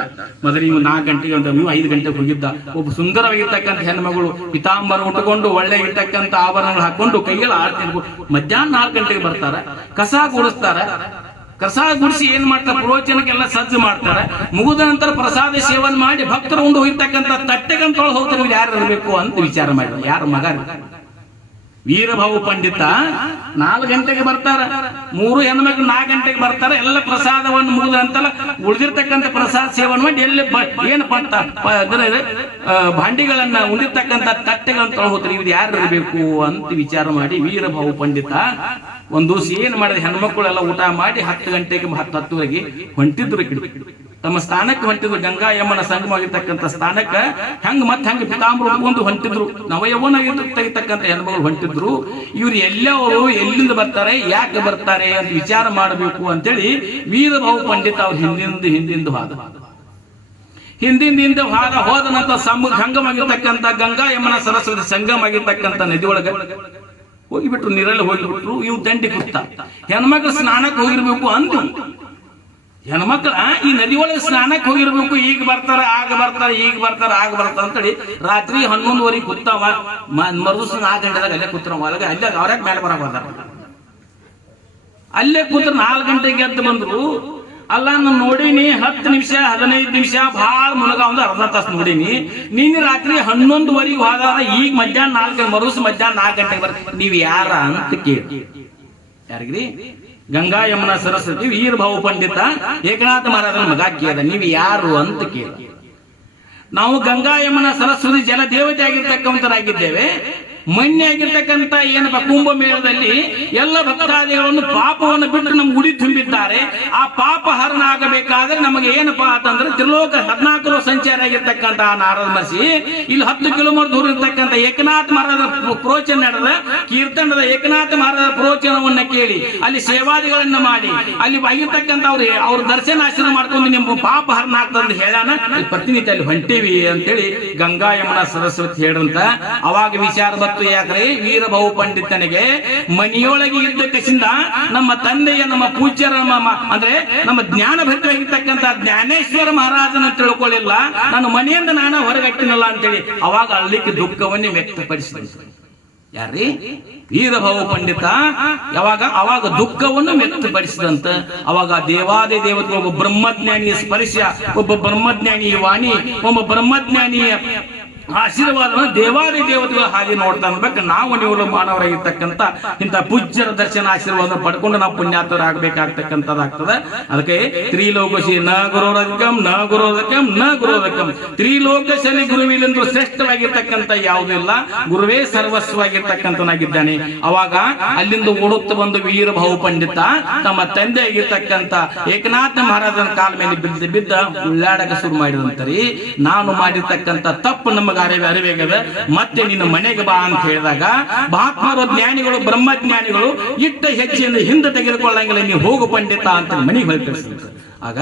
ಮೊದಲು ಇವ್ 4 ಗಂಟೆಗೆ ಅಂತ 5 ಗಂಟೆಗೆ ಹೋಗಿದ್ದ. ಒಬ್ಬ ಸುಂದರವಾಗಿರ್ತಕ್ಕಂಥ ಹೆಣ್ಮಗಳು ಪಿತಾಂಬರ ಉಟ್ಕೊಂಡು ಒಳ್ಳೆ ಇರ್ತಕ್ಕಂಥ ಆಭರಣಗಳು ಹಾಕೊಂಡು ಕೈಯಲ್ಲಿ ಆಡ್ತಿದ್ರು. ಮಧ್ಯಾಹ್ನ 4 ಗಂಟೆಗೆ ಬರ್ತಾರ, ಕಸ ಗುಡಿಸ್ತಾರ. ಕಸ ಗುಡಿಸಿ ಏನ್ ಮಾಡ್ತಾರೆ, ಪ್ರವಚನಕ್ಕೆಲ್ಲ ಸಜ್ಜು ಮಾಡ್ತಾರೆ. ಮುಗಿದ ನಂತರ ಪ್ರಸಾದ ಸೇವನೆ ಮಾಡಿ ಭಕ್ತರು ಉಂಡು ಹೋಗ್ತಕ್ಕಂಥ ತಟ್ಟೆಗಂತೊಳಗೆ ಹೋಗ್ತಾರೆ. ಯಾರು ಇರಬೇಕು ಅಂತ ವಿಚಾರ ಮಾಡಿದ್ರು. ಯಾರು? ಮಗ ವೀರಭಾವು ಪಂಡಿತ 4 ಗಂಟೆಗೆ ಬರ್ತಾರ. 3 ಹೆಣ್ಮಕ್ಳು 4 ಗಂಟೆಗೆ ಬರ್ತಾರೆ. ಎಲ್ಲ ಪ್ರಸಾದವನ್ನು ಮುಗಿದ ನಂತರ ಉಳಿದಿರ್ತಕ್ಕಂಥ ಪ್ರಸಾದ ಸೇವನೆ ಮಾಡಿ ಎಲ್ಲಿ ಏನು ಭಾಂಡಿಗಳನ್ನ ಉಳಿದಿರ್ತಕ್ಕಂಥ ತಟ್ಟೆಗಳಂತ ಹೋಗ್ತಾರೆ. ಇದು ಯಾರು ಇರಬೇಕು ಅಂತ ವಿಚಾರ ಮಾಡಿ ವೀರಭಾವು ಪಂಡಿತ ಒಂದ್ ದಿವಸ ಏನ್ ಮಾಡಿದ್ರೆ, ಹೆಣ್ಮಕ್ಳೆಲ್ಲ ಊಟ ಮಾಡಿ 10 ಗಂಟೆಗೆ 10:10ವರೆಗೆ ಹೊಂಟಿದ್ರು. ತಮ್ಮ ಸ್ಥಾನಕ್ಕೆ ಹೊಂಟಿದ್ರು. ಗಂಗಾ ಯಮುನಾ ಸಂಗಮವಾಗಿರ್ತಕ್ಕಂಥ ಸ್ಥಾನಕ್ಕೆ ಹೆಂಗ್ ಪಿತಾಂಬರ ಉಟ್ಕೊಂಡು ಹೊಂಟಿದ್ರು. ನವಯೌವನ ತೆಗಿತಕ್ಕಂಥ ಹೆಣ್ಮಗಳು ಹೊಂಟಿದ್ರು. ಇವ್ರು ಎಲ್ಲವರು ಎಲ್ಲಿಂದ ಬರ್ತಾರೆ, ಯಾಕೆ ಬರ್ತಾರೆ ಅಂತ ವಿಚಾರ ಮಾಡಬೇಕು ಅಂತೇಳಿ ವೀರಭಾವು ಪಂಡಿತ ಅವ್ರು ಹಿಂದಿಂದ ಹೋದ ನಂತರ ಸಂಗಮವಾಗಿರ್ತಕ್ಕಂಥ ಗಂಗಾ ಯಮುನಾ ಸರಸ್ವತಿ ಸಂಗಮ ಆಗಿರ್ತಕ್ಕಂಥ ನದಿ ಒಳಗೆ ಹೋಗಿಬಿಟ್ರು. ನೀರಲ್ಲಿ ಹೋಗಿಬಿಟ್ರು. ಇವ್ ದಂಡಿ ಕೂತ ಹೆಣ್ಮಕ್ಳು ಸ್ನಾನಕ್ಕೆ ಹೋಗಿರ್ಬೇಕು ಅಂದು. ಹೆಣ್ಮಕ್ಳ ಈ ನದಿ ಒಳಗೆ ಸ್ನಾನಕ್ಕೆ ಹೋಗಿರ್ಬೇಕು. ಈಗ ಬರ್ತಾರ, ಆಗ ಬರ್ತಾರ ಅಂತೇಳಿ ರಾತ್ರಿ 11:30 ಕೂತಾವ. ಮರುದಿವ್ಸ 4 ಗಂಟೆದಾಗ ಅಲ್ಲೇ ಕೂತ್ರ ಒಳಗೆ. ಅಲ್ಲೇ ಅವ್ರ್ಯಾಗ ಮೇಲೆ ಬರಕ್ ಬರ್ತಾರ. ಅಲ್ಲೇ ಕೂತ್ರ 4 ಗಂಟೆಗೆ ಎದ್ದು ಬಂದ್ರು. ಅಲ್ಲ ನಾನು ನೋಡಿನಿ 10 ನಿಮಿಷ 15 ನಿಮಿಷ ಭಾಳ ಮುನಗ ಒಂದು ಅರ್ಧ ತಾಸು ನೋಡಿನಿ. ನೀನು ರಾತ್ರಿ 11:30 ಹೋದಾಗ ಈಗ ಮಧ್ಯಾಹ್ನ 4 ಮರುಸ ಮಧ್ಯಾಹ್ನ 4 ಗಂಟೆಗೆ ಬರ್ತೀವಿ. ನೀವ್ ಯಾರ ಅಂತ ಕೇಳಿ. ಯಾರಿಗ್ರಿ? ಗಂಗಾ ಯಮುನಾ ಸರಸ್ವತಿ ವೀರಭಾವು ಪಂಡಿತ ಏಕನಾಥ ಮಹಾರಾಜನ ಮಗ ಕೇಳಿದ, ನೀವ್ ಯಾರು ಅಂತ ಕೇಳಿ. ನಾವು ಗಂಗಾ ಯಮುನಾ ಸರಸ್ವತಿ ಜಲ ದೇವತೆ ಆಗಿರ್ತಕ್ಕಂಥರಾಗಿದ್ದೇವೆ. ಮನ್ಯಾಗಿರ್ತಕ್ಕಂಥ ಏನಪ್ಪ ಕುಂಭಮೇಳದಲ್ಲಿ ಎಲ್ಲ ಭಕ್ತಾದಿಗಳನ್ನು ಪಾಪವನ್ನು ಬಿಟ್ಟು ನಮ್ಗೆ ಉಡಿ ತುಂಬಿದ್ದಾರೆ. ಆ ಪಾಪ ಹರಣ ಆಗಬೇಕಾದ್ರೆ ನಮಗೆ ಏನಪ್ಪಾ ಅಂತಂದ್ರೆ ತ್ರಿಲೋಕ 14 ಸಂಚಾರ ಆಗಿರ್ತಕ್ಕಂಥ ನಾರದ ಮಹರ್ಷಿ ಇಲ್ಲಿ 10 ಕಿಲೋಮೀಟರ್ ದೂರ ಇರ್ತಕ್ಕಂಥ ಏಕನಾಥ ಮಹಾರಾಜರ ಪ್ರವಚನ ನಡೆದ ಕೀರ್ತನದ ಏಕನಾಥ ಮಹಾರಾಜರ ಪ್ರವಚನವನ್ನ ಕೇಳಿ ಅಲ್ಲಿ ಸೇವಾದಿಗಳನ್ನ ಮಾಡಿ ಅಲ್ಲಿ ಆಗಿರ್ತಕ್ಕಂಥ ಅವ್ರ ದರ್ಶನ ಆಶ್ರಮ ಮಾಡ್ಕೊಂಡು ನಿಮ್ಮ ಪಾಪ ಹರಣ ಆಗ್ತದೆ ಹೇಳಾನ ಪ್ರತಿನಿತ್ಯ ಅಲ್ಲಿ ಹೊಂಟೇವಿ ಅಂತೇಳಿ ಗಂಗಾ ಯಮುನಾ ಸರಸ್ವತಿ ಹೇಳಂತ ಅವಾಗ ವಿಚಾರ ಬಂತು. ಯಾಕ್ರೆ ವೀರಭವ ಪಂಡಿತನಿಗೆ ಮನೆಯೊಳಗೆ ಇದ್ದ ಕಸಿಂದ ನಮ್ಮ ತಂದೆಯ ನಮ್ಮ ಪೂಜ್ಯರ ಅಂದ್ರೆ ನಮ್ಮ ಜ್ಞಾನ ಭರಿತವಾಗಿರ್ತಕ್ಕಂಥ ಜ್ಞಾನೇಶ್ವರ ಮಹಾರಾಜನ ತಿಳ್ಕೊಳ್ಳಿಲ್ಲ, ನಾನು ಮನೆಯಿಂದ ನಾನು ಹೊರಗಾಗ್ತೀನಲ್ಲ ಅಂತೇಳಿ ಅವಾಗ ಅಲ್ಲಿಕ್ಕೆ ದುಃಖವನ್ನೇ ವ್ಯಕ್ತಪಡಿಸಿದ. ಯಾರೀ ವೀರಭವ ಪಂಡಿತ ಅವಾಗ ದುಃಖವನ್ನು ವ್ಯಕ್ತಪಡಿಸಿದಂತ. ಅವಾಗ ದೇವಾದಿ ದೇವತೆ ಒಬ್ಬ ಬ್ರಹ್ಮಜ್ಞಾನಿಯ ಸ್ಪರ್ಶ, ಒಬ್ಬ ಬ್ರಹ್ಮಜ್ಞಾನಿಯ ವಾಣಿ, ಒಬ್ಬ ಬ್ರಹ್ಮಜ್ಞಾನಿಯ ಆಶೀರ್ವಾದ ದೇವಾದಿ ದೇವತೆಗಳ ಹಾಗೆ ನೋಡ್ತಾ ಅನ್ಬೇಕು. ನಾವು ನೀವು ಮಾನವರಾಗಿರ್ತಕ್ಕಂಥ ಇಂಥ ಪೂಜ್ಯರ ದರ್ಶನ ಆಶೀರ್ವಾದ ಪಡ್ಕೊಂಡು ನಾವು ಪುಣ್ಯಾತರಾಗಬೇಕಾಗ್ತಕ್ಕಂಥದ್ದಾಗ್ತದೆ. ಅದಕ್ಕೆ ತ್ರಿಲೋಕಶಿ ನ ಗುರೋರಕಂ ನ ಗುರೋರಕಂ ನ ಗುರೋರಕಂ, ತ್ರಿಲೋಕಶನಿ ಗುರುವಿಲೆಂದು ಶ್ರೇಷ್ಠವಾಗಿರ್ತಕ್ಕಂಥ ಯಾವುದೂ ಇಲ್ಲ, ಗುರುವೇ ಸರ್ವಸ್ವವಾಗಿರ್ತಕ್ಕಂಥನಾಗಿದ್ದಾನೆ. ಅವಾಗ ಅಲ್ಲಿಂದ ಓಡುತ್ತ ಬಂದು ವೀರಭವ ಪಂಡಿತ ತಮ್ಮ ತಂದೆ ಆಗಿರ್ತಕ್ಕಂಥ ಏಕನಾಥ ಮಹಾರಾಜನ ಕಾಲ ಮೇಲೆ ಬಿದ್ದ ಉಳ್ಳಾಡಕ ಶುರು ಮಾಡಿದಂತರಿ. ನಾನು ಮಾಡಿರ್ತಕ್ಕಂಥ ತಪ್ಪು ನಮಗೆ ಅರಿವೇಗದ, ಮತ್ತೆ ನಿನ್ನ ಮನೆಗೆ ಬಾ ಅಂತ ಹೇಳಿದಾಗ ಮಹಾತ್ಮರು ಜ್ಞಾನಿಗಳು ಬ್ರಹ್ಮಜ್ಞಾನಿಗಳು ಇಟ್ಟ ಹೆಜ್ಜೆಯನ್ನು ಹಿಂದೆ ತೆಗೆದುಕೊಳ್ಳಂಗಿಲ್ಲ, ನೀವು ಹೋಗು ಪಂಡಿತ ಅಂತ ಮನೆಗೆ ಹೊರಕಳಿಸ್ತಾರೆ. ಆಗ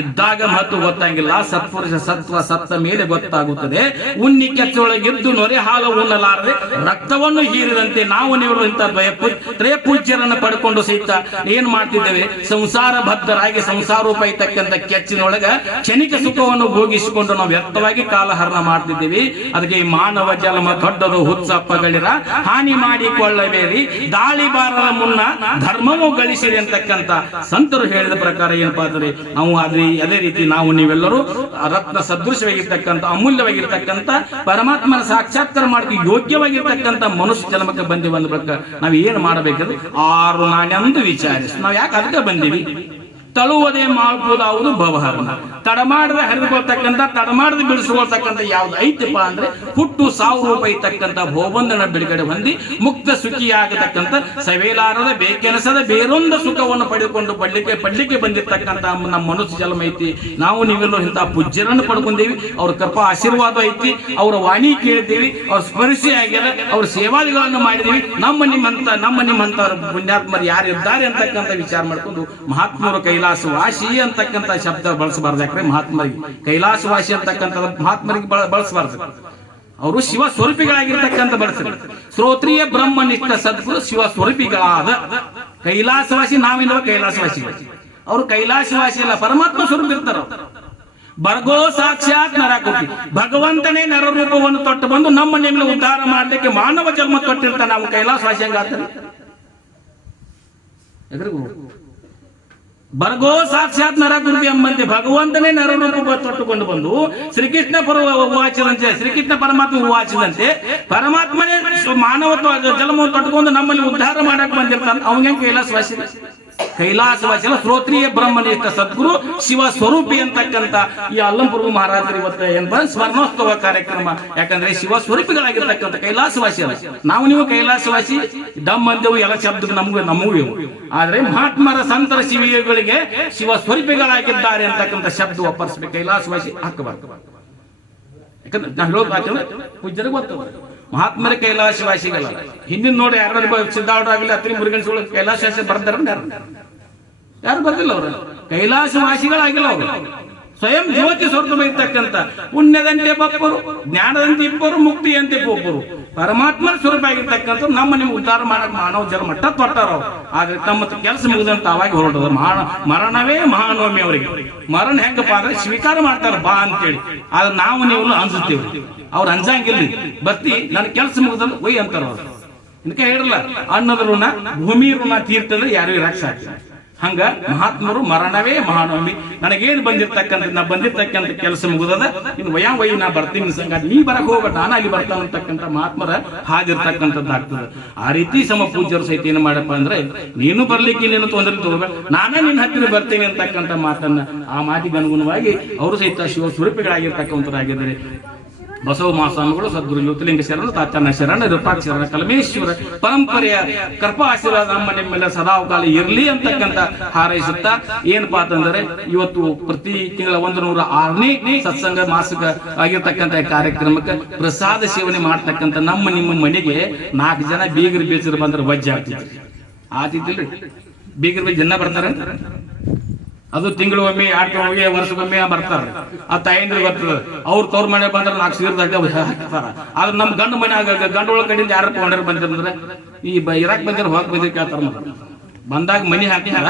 ಇದ್ದಾಗ ಮಹತ್ವ ಗೊತ್ತಾಗಿಲ್ಲ, ಸತ್ಪುರುಷ ಸತ್ವ ಸತ್ತ ಮೇಲೆ ಗೊತ್ತಾಗುತ್ತದೆ. ಉನ್ನಿ ಕೆಚ್ಚೊಳಗಿದ್ದು ನೊರೆ ಹಾಲು ಉಣ್ಣಲಾರದೆ ರಕ್ತವನ್ನು ಹೀರಿದಂತೆ ನಾವು ನೀವು ಇಂಥ ತ್ರಯಪೂಜ್ಯರನ್ನು ಪಡ್ಕೊಂಡು ಸಹಿತ ಏನ್ ಮಾಡ್ತಿದ್ದೇವೆ, ಸಂಸಾರ ಬದ್ಧರಾಗಿ ಸಂಸಾರೋಪ ಇರ್ತಕ್ಕಂಥ ಕೆಚ್ಚಿನೊಳಗ ಕ್ಷಣಿಕ ಸುಖವನ್ನು ಭೋಗಿಸಿಕೊಂಡು ನಾವು ವ್ಯರ್ಥವಾಗಿ ಕಾಲಹರಣ ಮಾಡ್ತಿದ್ದೀವಿ. ಅದಕ್ಕೆ ಈ ಮಾನವ ಜನ್ಮ ದೊಡ್ಡದು ಹುಚ್ಚಪ್ಪಗಳಿರ ಹಾನಿ ಮಾಡಿಕೊಳ್ಳಬೇಡಿ, ದಾಳಿ ಬಾರದ ಮುನ್ನ ಧರ್ಮವು ಗಳಿಸಿರಿ ಅಂತಕ್ಕಂಥ ಸಂತರು ಹೇಳಿದ ಪ್ರಕಾರ ಏನಪ್ಪಾ ಅಂದ್ರೆ ನಾವು ಅದೇ ರೀತಿ ನಾವು ನೀವೆಲ್ಲರೂ ರತ್ನ ಸದೃಶವಾಗಿರ್ತಕ್ಕಂಥ ಅಮೂಲ್ಯವಾಗಿರ್ತಕ್ಕಂಥ ಪರಮಾತ್ಮನ ಸಾಕ್ಷಾತ್ಕಾರ ಮಾಡಕ್ಕೆ ಯೋಗ್ಯವಾಗಿರ್ತಕ್ಕಂಥ ಮನುಷ್ಯ ಜನ್ಮಕ್ಕೆ ಬಂದಿವಿ ಅಂದ ಪ್ರಕಾರ ನಾವು ಏನು ಮಾಡಬೇಕಂದ್ರೆ 6 ನಾಣ್ಯಂದು ವಿಚಾರಿಸಿ ನಾವು ಯಾಕೆ ಅದಕ್ಕೆ ಬಂದೀವಿ. ತಳುವುದೇ ಮಾಡ್ಬೋದಾವುದು ಭವಹರಣ, ತಡಮಾಡದೆ ಹರಿದುಕೊಳ್ತಕ್ಕಂಥ ತಡಮಾಡದೆ ಬಿಡಿಸ್ಕೊಳ್ತಕ್ಕಂಥ ಯಾವ್ದು ಐತಪ್ಪ ಅಂದ್ರೆ ಹುಟ್ಟು ಸಾವು ರೂಪ ಇರ್ತಕ್ಕಂಥ ಭೋಬಂಧನ ಬಿಡುಗಡೆ ಹೊಂದಿ ಮುಕ್ತ ಸುಖಿಯಾಗತಕ್ಕಂಥ ಸವೇಲಾರದ ಬೇಕೆನಸದ ಬೇರೊಂದು ಸುಖವನ್ನು ಪಡೆದುಕೊಂಡು ಪಡ್ಲಿಕ್ಕೆ ಬಂದಿರ್ತಕ್ಕಂಥ ನಮ್ಮ ಮನುಷ್ಯ ಜನ್ಮ ಐತಿ. ನಾವು ನೀವೆಲ್ಲೋ ಇಂಥ ಪೂಜ್ಯರನ್ನು ಪಡ್ಕೊಂಡೀವಿ, ಅವ್ರ ಕೃಪಾ ಆಶೀರ್ವಾದ ಐತಿ, ಅವರ ವಾಣಿ ಕೇಳ್ತೀವಿ, ಅವ್ರ ಸ್ಪರ್ಶಿ ಆಗ್ಯದ, ಅವ್ರ ಸೇವಾದಿಗಳನ್ನು ಮಾಡಿದೀವಿ. ನಮ್ಮ ನಿಮ್ಮಂತ ಪುಣ್ಯಾತ್ಮರು ಯಾರಿದ್ದಾರೆ ಅಂತಕ್ಕಂಥ ವಿಚಾರ ಮಾಡ್ಕೊಂಡು ಮಹಾತ್ಮರು ಕೈಲಾಸವಾಸಿ ಅಂತಕ್ಕಂಥ ಶಬ್ದ ಬಳಸಬಾರ್ದು. ಯಾಕ್ರೆ ಮಹಾತ್ಮರಿಗೆ ಕೈಲಾಸವಾಸಿ ಅಂತಕ್ಕಂಥ ಮಹಾತ್ಮರಿಗೆ ಬಳಸಬಾರ್ದು. ಅವರು ಶಿವ ಸ್ವರೂಪಿಗಳಾಗಿರ್ತಕ್ಕಂಥ ಬಳಸ್ತಾರೆ. ಶ್ರೋತ್ರಿಯ ಬ್ರಹ್ಮನಿಷ್ಠ ಸದ್ಗುರು ಶಿವ ಸ್ವರೂಪಿಗಳಾದ ಕೈಲಾಸವಾಸಿ. ನಾವೇನೋ ಕೈಲಾಸವಾಸಿಗಳು, ಅವರು ಕೈಲಾಸವಾಸಿ ಅಲ್ಲ, ಪರಮಾತ್ಮ ಸ್ವರೂಪ ಇರ್ತಾರ. ಬರ್ಗೋ ಸಾಕ್ಷಾತ್ ನರಕೋಟಿ, ಭಗವಂತನೇ ನರ ರೂಪವನ್ನು ತೊಟ್ಟು ಬಂದು ನಮ್ಮ ನಿಮ್ಮನ್ನ ಉದ್ಧಾರ ಮಾಡ್ಲಿಕ್ಕೆ ಮಾನವ ಜನ್ಮ ತೊಟ್ಟಿರ್ತಾನೆ. ನಾವು ಕೈಲಾಸವಾಸಿ ಹಂಗಾಗ್ತಾರೆ. ಬರ್ಗೋ ಸಾಕ್ಷಾತ್ ನರಗುರುಪಿ ಎಂಬಂತೆ ಭಗವಂತನೇ ನರರೂಪ ತೊಟ್ಟುಕೊಂಡು ಬಂದು ಶ್ರೀಕೃಷ್ಣ ಉವಾಚದಂತೆ, ಶ್ರೀಕೃಷ್ಣ ಪರಮಾತ್ಮ ಉವಾಚದಂತೆ ಪರಮಾತ್ಮನೇ ಮಾನವತ್ವ ಜನ್ಮವನ್ನು ತೊಟ್ಟುಕೊಂಡು ನಮ್ಮಲ್ಲಿ ಉದ್ಧಾರ ಮಾಡಕ್ ಬಂದಿರ್ತಾನೆ. ಅವನಿಗೆ ಕೈಲಾಸವಾಸಿ ಕೈಲಾಸವಾಸಿ ಶ್ರೋತ್ರಿಯ ಬ್ರಹ್ಮನಿಷ್ಠ ಸದ್ಗುರು ಶಿವ ಸ್ವರೂಪಿ ಅಂತಕ್ಕಂಥ ಈ ಅಲ್ಲಂಪುರ ಮಹಾರಾಜರು ಇವತ್ತು ಏನಪ್ಪ ಸ್ಮರಣೋತ್ಸವ ಕಾರ್ಯಕ್ರಮ. ಯಾಕಂದ್ರೆ ಶಿವ ಸ್ವರೂಪಿಗಳಾಗಿರ್ತಕ್ಕಂಥ ಕೈಲಾಸವಾಸಿ ಅಲ್ಲ, ನಾವು ನೀವು ಕೈಲಾಸವಾಸಿ ಡಮ್ ಅಂದೆವು ಎಲ್ಲ ಶಬ್ದ ನಮಗೂ ಇವು. ಆದ್ರೆ ಮಹಾತ್ಮರ ಸಂತರ ಶಿವಿಗಳಿಗೆ ಶಿವ ಸ್ವರೂಪಿಗಳಾಗಿದ್ದಾರೆ ಅಂತಕ್ಕಂಥ ಶಬ್ದ ಒಪ್ಪರಿಸಬೇಕು. ಕೈಲಾಸವಾಸಿ ಹಾಕಬಾರ್ದು. ಯಾಕಂದ್ರೆ ನಾವು ಹೇಳೋದಾದ್ರೆ ಪೂಜ್ಯರಿಗೆ ಗೊತ್ತದ ಮಹಾತ್ಮರ ಕೈಲಾಸವಾಸಿಗಳ ಹಿಂದಿನ ನೋಡಿ ಯಾರು ಸಿದ್ಧಾರ್ಥರಾಗಲಿ ಅತ್ರಿ ಮುರುಗನ್ಸ್ಗಳು ಕೈಲಾಸವಾಸಿ ಬರ್ದಾರ ಯಾರು ಬರ್ದಿಲ್ಲ. ಅವರು ಕೈಲಾಸವಾಸಿಗಳಾಗಿಲ್ಲ. ಅವರು ಸ್ವಯಂ ಜ್ಯೋತಿ ಸ್ವರೂಪವಾಗಿರ್ತಕ್ಕಂಥ ಪುಣ್ಯದಂತೆ ಬಪ್ಪರು, ಜ್ಞಾನದಂತೆ ಇಬ್ಬರು, ಮುಕ್ತಿಯಂತೆ ಒಬ್ಬರು, ಪರಮಾತ್ಮನ ಸ್ವರೂಪ ಆಗಿರ್ತಕ್ಕಂಥ ನಮ್ಮ ನಿಮ್ಗೆ ಉದ್ಧಾರ ಮಾಡಕ್ ಮಾನವ ಜನ್ಮ ಮಟ್ಟ ತೊಟ್ಟಾರ. ಆದ್ರೆ ತಮ್ಮ ಕೆಲಸ ಮುಗಿದಂತ ಅವಾಗಿ ಹೊರಟದ. ಮರಣವೇ ಮಹಾನವಮಿ. ಅವರಿಗೆ ಮರಣ ಹೆಂಗಪ್ಪ ಅಂದ್ರೆ ಸ್ವೀಕಾರ ಮಾಡ್ತಾರ ಬಾ ಅಂತೇಳಿ. ಆದ್ರೆ ನಾವು ನೀವು ಅನ್ಸುತ್ತೀವಿ, ಅವ್ರು ಅಂಜಂಗಿಲ್ಲ. ಬರ್ತಿ ನನ್ನ ಕೆಲಸ ಮುಗಿದ್ರೆ ಒಯ್ ಅಂತಾರ. ಅವ್ರು ಇದಕ್ಕೆ ಹೇಳಿರಲ್ಲ, ಅನ್ನದ ಋಣ ಭೂಮಿ ಋಣ ತೀರ್ಥದ್ರೆ ಯಾರು ಇರಾಕ್ ಸಾಧ್ಯ. ಹಂಗ ಮಹಾತ್ಮರು ಮರಣವೇ ಮಹಾನವಮಿ. ನನಗೇನು ಬಂದಿರ್ತಕ್ಕಂಥ ಕೆಲಸ ಮುಗಿದದ, ಇನ್ನು ವೈ ನಾ ಬರ್ತೀನಿ ಸಂಘ, ನೀ ಬರಕ್ ಹೋಗ್ಬೇಡ, ನಾನು ಅಲ್ಲಿ ಬರ್ತಾನಂತಕ್ಕಂಥ ಮಹಾತ್ಮರ ಹಾದಿರ್ತಕ್ಕಂಥದ್ದಾಗ್ತದೆ. ಆ ರೀತಿ ಸಮ ಪೂಜ್ಯರು ಸಹಿತ ಏನು ಮಾಡಪ್ಪ ಅಂದ್ರೆ, ನೀನು ಬರ್ಲಿಕ್ಕೆ ನೀನು ತೊಂದರೆ ತಗೋಬೇಡ, ನಾನೇ ನಿನ್ನ ಹತ್ತಿರ ಬರ್ತೀನಿ ಅಂತಕ್ಕಂಥ ಮಾತನ್ನ, ಆ ಮಾತಿಗೆ ಅನುಗುಣವಾಗಿ ಅವರು ಸಹಿತ ಶಿವ ಸ್ವರೂಪಿಗಳಾಗಿರ್ತಕ್ಕಂಥರಾಗಿದ್ದಾರೆ. ಬಸವ ಮಹಾಸ್ವಾಮಿಗಳು, ಸದ್ಗುರು ಜ್ಯೋತಿಲಿಂಗ ಶರಣರು, ತಾತಣ್ಣ ಶರಣ, ವಿರೂಪಾಕ್ಷ ಶರಣ, ಕಲಮೇಶ್ವರ ಪರಂಪರೆಯ ಕೃಪಾ ಆಶೀರ್ವಾದ ನಮ್ಮ ನಿಮ್ಮೆಲ್ಲ ಸದಾಕಾಲ ಇರಲಿ ಅಂತಕ್ಕಂಥ ಹಾರೈಸುತ್ತಾ, ಏನಪ್ಪಾ ಅಂತಂದ್ರೆ ಇವತ್ತು ಪ್ರತಿ ತಿಂಗಳ 106ನೇ ಸತ್ಸಂಗ ಮಾಸಿಕ ಆಗಿರ್ತಕ್ಕಂಥ ಕಾರ್ಯಕ್ರಮಕ್ಕೆ ಪ್ರಸಾದ ಸೇವನೆ ಮಾಡ್ತಕ್ಕಂಥ ನಮ್ಮ ನಿಮ್ಮ ಮನೆಗೆ 4 ಜನ ಬೀಗರು ಬೀಜರು ಬಂದ್ರೆ ವಜ್ಜೆ ಆತಿದ್ದಿಲ್ರಿ. ಬೀಗರು ಜನ ಬರ್ತಾರೆ, ಅದು ತಿಂಗಳಿಗೊಮ್ಮೆ 2 ತಿಂಗಳಿಗೆ ವರ್ಷಕ್ಕೊಮ್ಮೆ ಬರ್ತಾರೆ. ಆ ತಾಯಂದ್ರಿಗೆ ಬರ್ತದೆ, ಅವ್ರು ತವ್ರ ಮನೆ ಬಂದ್ರೆ 4 ಸೀರ್ದಾಗ ಹಾಕ್ತಾರ. ಆದ್ರೆ ನಮ್ ಗಂಡು ಮನೆ ಗಂಡೊಳ ಕಡೆಯಿಂದ ಯಾರು ಕೊಂಡರ್ ಬಂದಿರಂದ್ರೆ ಈ ಇರಾಕ್ ಬಂದಿರ ಹೋಗಕ್ ಬಂದಿರ ಕೇಳ್ತಾರ. ಬಂದಾಗ ಮನಿ ಹಾಕ್ತಾರ,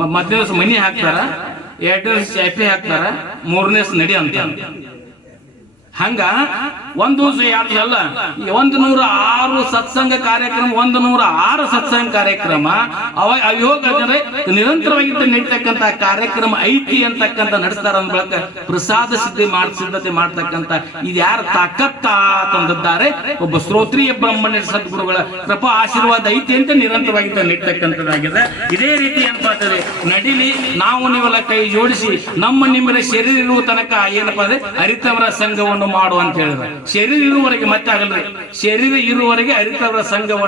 ಮೊದಲನೇ ದಿವಸ ಮನಿ ಹಾಕ್ತಾರ, 2ನೇ ದಿವಸ ಚಾಪಿ ಹಾಕ್ತಾರ, 3ನೇ ದಿವಸ ನಡಿ ಅಂತ. ಹಂಗ 1 ದಿವಸ 2 ದಿವಸ ಅಲ್ಲ, 106 ಸತ್ಸಂಗ ಕಾರ್ಯಕ್ರಮ, 106 ಸತ್ಸಂಗ ಕಾರ್ಯಕ್ರಮ ನಿರಂತರವಾಗಿ ನಡೀತಕ್ಕಂತ ಕಾರ್ಯಕ್ರಮ ಐತಿ ಅಂತಕ್ಕಂಥ ನಡೆಸ್ತಾರ ಅಂದ ಬಳಕ ಪ್ರಸಾದ ಸಿದ್ಧತೆ ಮಾಡ್ತಕ್ಕಂಥ ಇದು ಯಾರ ತಾಕತ್ತ ತಂದಿದ್ದಾರೆ? ಒಬ್ಬ ಶ್ರೋತ್ರಿಯ ಬ್ರಹ್ಮಣ್ಯ ಸದ್ಗುರುಗಳ ಕೃಪಾ ಆಶೀರ್ವಾದ ಐತಿ ಅಂತ ನಿರಂತರವಾಗಿ ನಡೀತಕ್ಕಂಥದ್ದಾಗಿದೆ. ಇದೇ ರೀತಿ ಅನ್ಪಾತದೆ ನಡಿಲಿ, ನಾವು ನೀವೆಲ್ಲ ಕೈ ಜೋಡಿಸಿ ನಮ್ಮ ನಿಮ್ಮರ ಶರೀರ ಇರುವ ತನಕ ಏನಪ್ಪಾ ಅಂದ್ರೆ ಅರಿತವರ ಸಂಘವನ್ನು ಮಾಡು ಅಂತ ಹೇಳಿದ್ರೆ, ಶರೀರ ಇರುವವರೆಗೆ ಮತ್ತೆ ಆಗಲ್ರಿ, ಶರೀರ ಇರುವವರೆಗೆ ಅರಿತವರ ಸಂಘವನ್ನು